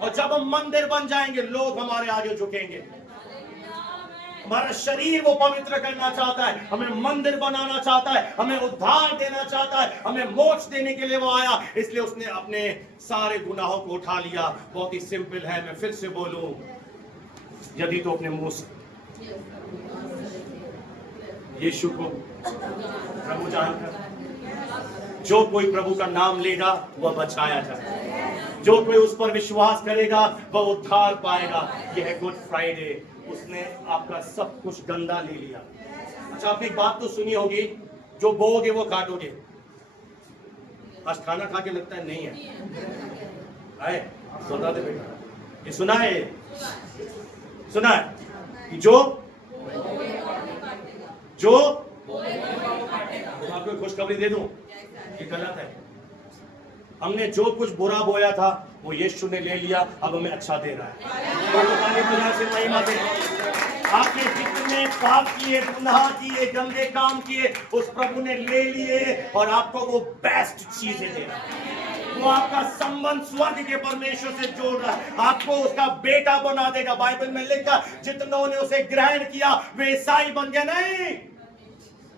और जब हम मंदिर बन जाएंगे लोग हमारे आगे झुकेंगे। हमारा शरीर वो पवित्र करना चाहता है, हमें मंदिर बनाना चाहता है, हमें उद्धार देना चाहता है, हमें मोक्ष देने के लिए वो आया। इसलिए उसने अपने सारे गुनाहों को उठा लिया। बहुत ही सिंपल है, मैं फिर से बोलूं, यदि तो अपने मुंह से यीशु को प्रभु जानकर जो कोई प्रभु का नाम लेगा वह बचाया जाएगा, जो कोई उस पर विश्वास करेगा वह उद्धार पाएगा। यह है गुड फ्राइडे, उसने आपका सब कुछ गंदा ले लिया। अच्छा, आपने एक बात तो सुनी होगी, जो बोओगे वो काटोगे। आज खाना खा के लगता है नहीं है, आए बता दे बेटा, ये सुना है, सुना है कि जो आपको खुशखबरी दे दूं, ये गलत है। हमने जो कुछ बुरा बोया था वो यीशु ने ले लिया, अब हमें अच्छा दे रहा है। तो से महिमा दे। आपने जितने पाप किए, गुनाह किए, गंदे काम किए, उस प्रभु ने ले लिए और आपको वो बेस्ट चीजें दे रहा है। वो आपका संबंध स्वर्ग के परमेश्वर से जोड़ रहा है, आपको उसका बेटा बना देगा। बाइबल में लिखा जितनों ने उसे ग्रहण किया वे ईसाई बन गए, नहीं,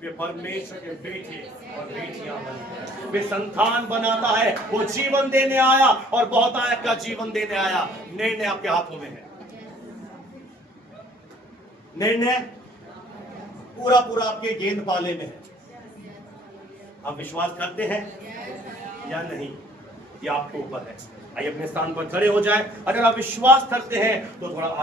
वे परमेश्वर के बेटे और बेटियां बन गए। वे संतान बनाता है, वो जीवन देने आया और बहुतायत का जीवन देने आया। निर्णय आपके हाथों में है, निर्णय पूरा पूरा आपके गेंद पाले में है। आप विश्वास करते हैं या नहीं, ये आपके ऊपर है। आइए अपने स्थान पर खड़े हो जाए। अगर आप विश्वास करते हैं तो थोड़ा